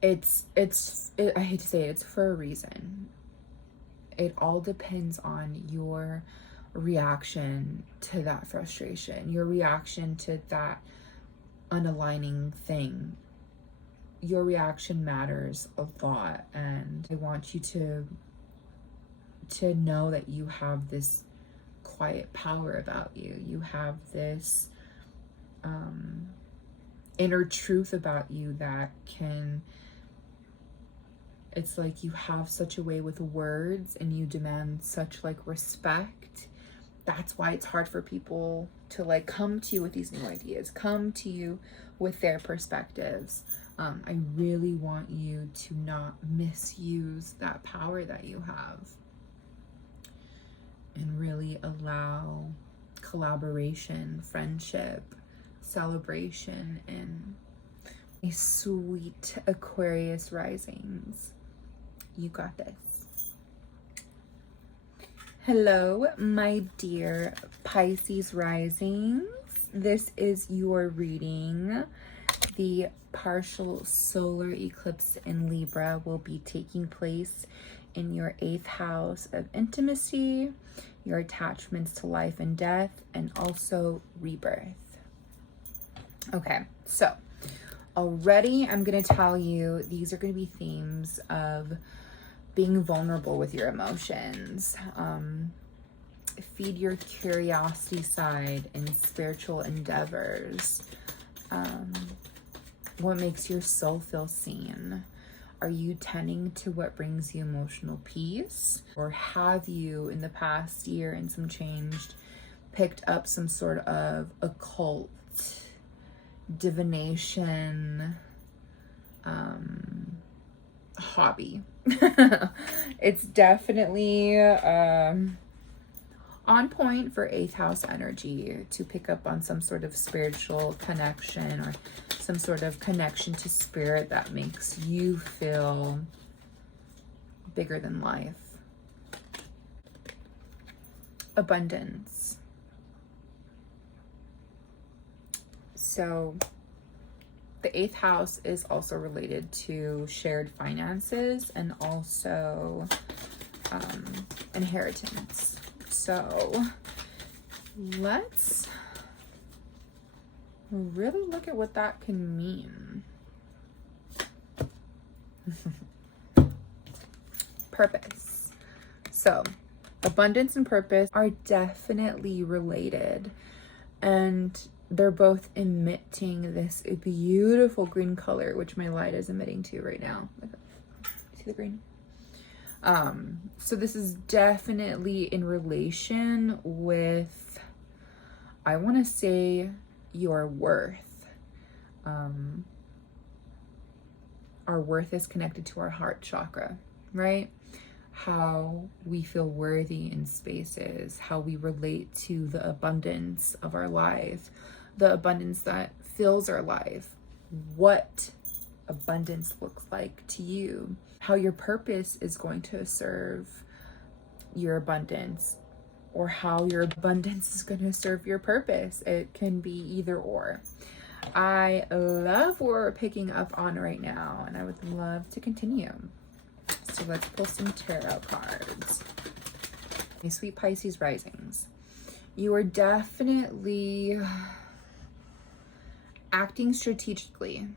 I hate to say it, it's for a reason. It all depends on your reaction to that frustration, your reaction to that unaligning thing. Your reaction matters a lot, and I want you to know that you have this quiet power about you. You have this inner truth about you that can, it's like you have such a way with words, and you demand such like respect. That's why it's hard for people to like come to you with these new ideas, come to you with their perspectives. I really want you to not misuse that power that you have, and really allow collaboration, friendship, celebration, and a sweet Aquarius risings. You got this. Hello, my dear Pisces risings. This is your reading. The partial solar eclipse in Libra will be taking place in your 8th house of intimacy, your attachments to life and death, and also rebirth. Okay, so Already, I'm going to tell you, these are going to be themes of being vulnerable with your emotions. Feed your curiosity side in spiritual endeavors. What makes your soul feel seen? Are you tending to what brings you emotional peace? Or have you, in the past year and some change, picked up some sort of occult, divination, hobby? It's definitely on point for 8th house energy to pick up on some sort of spiritual connection or some sort of connection to spirit that makes you feel bigger than life. Abundance. So the 8th house is also related to shared finances and also inheritance. So let's really look at what that can mean. Purpose. So abundance and purpose are definitely related, and they're both emitting this beautiful green color, which my light is emitting to right now. See the green? So this is definitely in relation with, I want to say, your worth. Our worth is connected to our heart chakra, right? How we feel worthy in spaces, how we relate to the abundance of our life, the abundance that fills our life, what abundance looks like to you, how your purpose is going to serve your abundance, or how your abundance is going to serve your purpose. It can be either or. I love what we're picking up on right now, and I would love to continue. So let's pull some tarot cards. My sweet Pisces risings. You are definitely acting strategically.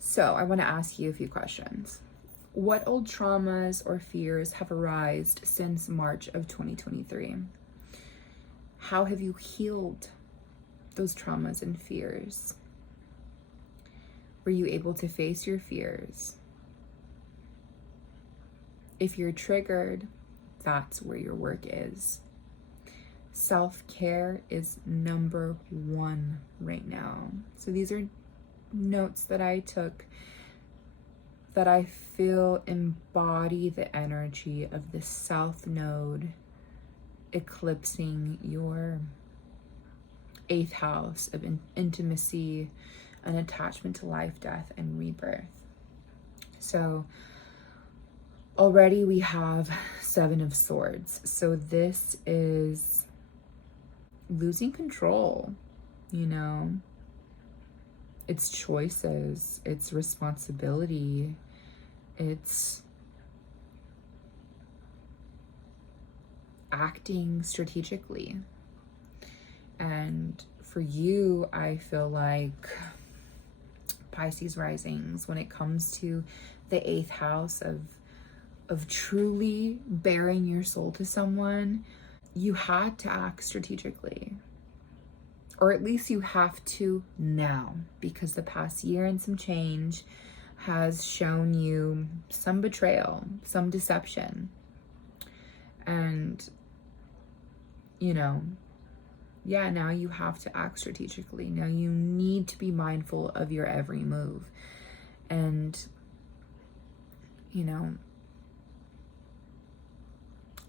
So I want to ask you a few questions. What old traumas or fears have arisen since March of 2023? How have you healed those traumas and fears? Were you able to face your fears? If you're triggered, that's where your work is. Self-care is number one right now. So these are notes that I took that I feel embody the energy of the South Node eclipsing your 8th house of intimacy and attachment to life, death, and rebirth. So already we have 7 of Swords. So this is losing control, you know. It's choices, it's responsibility, it's acting strategically. And for you, I feel like Pisces risings, when it comes to the 8th house of truly bearing your soul to someone, you had to act strategically. Or at least you have to now, because the past year and some change has shown you some betrayal, some deception. And, you know, yeah, now you have to act strategically. Now you need to be mindful of your every move. And, you know,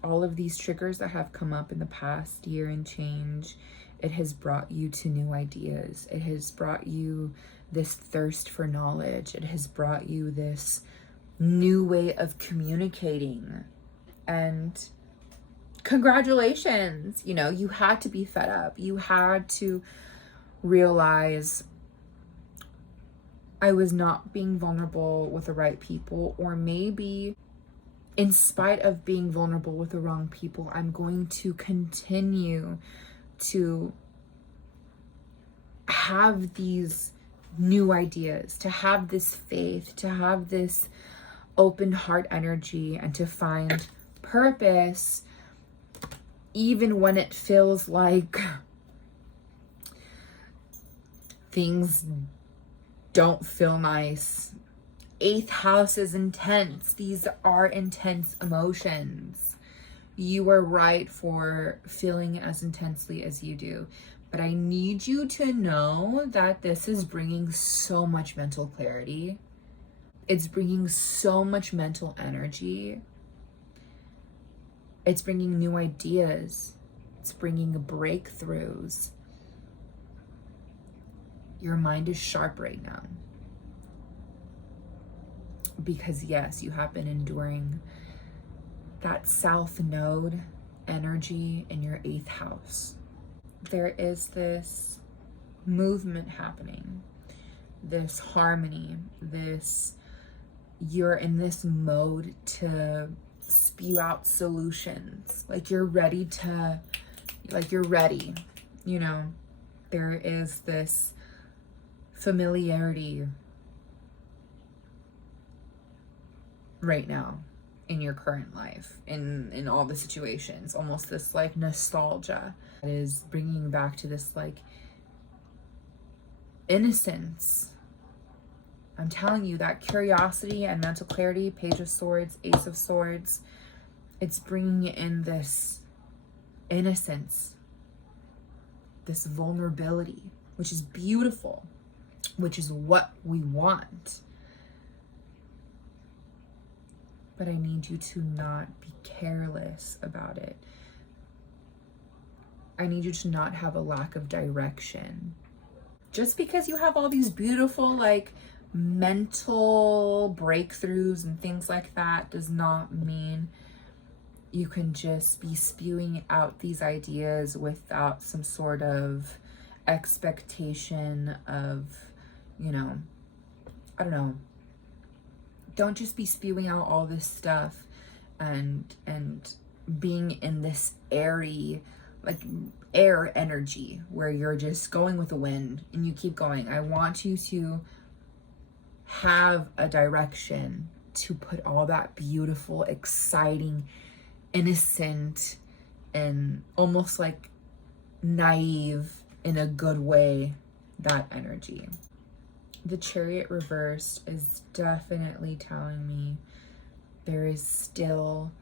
all of these triggers that have come up in the past year and change, it has brought you to new ideas. It has brought you this thirst for knowledge. It has brought you this new way of communicating. And congratulations, you know, you had to be fed up. You had to realize I was not being vulnerable with the right people, or maybe in spite of being vulnerable with the wrong people, I'm going to continue to have these new ideas, to have this faith, to have this open heart energy, and to find purpose even when it feels like things don't feel nice. 8th house is intense. These are intense emotions. You are right for feeling as intensely as you do. But I need you to know that this is bringing so much mental clarity. It's bringing so much mental energy. It's bringing new ideas. It's bringing breakthroughs. Your mind is sharp right now. Because yes, you have been enduring that South Node energy in your 8th house. There is this movement happening, this harmony, you're in this mode to spew out solutions. Like you're ready, you know. There is this familiarity right now in your current life, in all the situations, almost this like nostalgia that is bringing you back to this like innocence. I'm telling you, that curiosity and mental clarity, Page of Swords, Ace of Swords, it's bringing in this innocence, this vulnerability, which is beautiful, which is what we want. But I need you to not be careless about it. I need you to not have a lack of direction. Just because you have all these beautiful, like, mental breakthroughs and things like that does not mean you can just be spewing out these ideas without some sort of expectation of, you know, I don't know. Don't just be spewing out all this stuff and being in this airy, like air energy where you're just going with the wind and you keep going. I want you to have a direction to put all that beautiful, exciting, innocent, and almost like naive in a good way, that energy. The Chariot reversed is definitely telling me there is still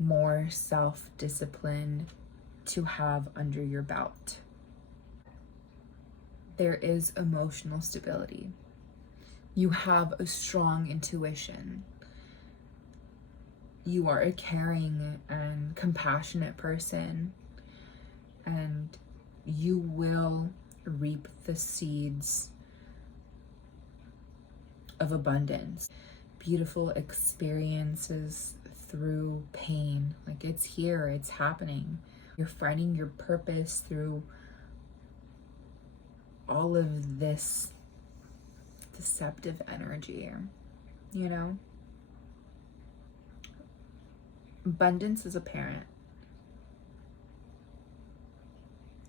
more self-discipline to have under your belt. There is emotional stability. You have a strong intuition. You are a caring and compassionate person, and you will reap the seeds of abundance, beautiful experiences through pain. Like, it's here, it's happening. You're finding your purpose through all of this deceptive energy, you know? Abundance is apparent.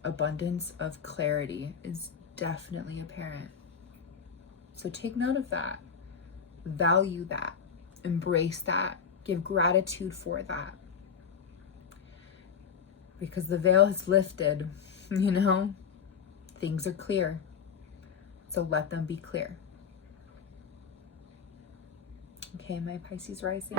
Abundance of clarity is definitely apparent. So take note of that. Value that. Embrace that. Give gratitude for that. Because the veil has lifted, you know? Things are clear. So let them be clear. Okay, my Pisces Rising.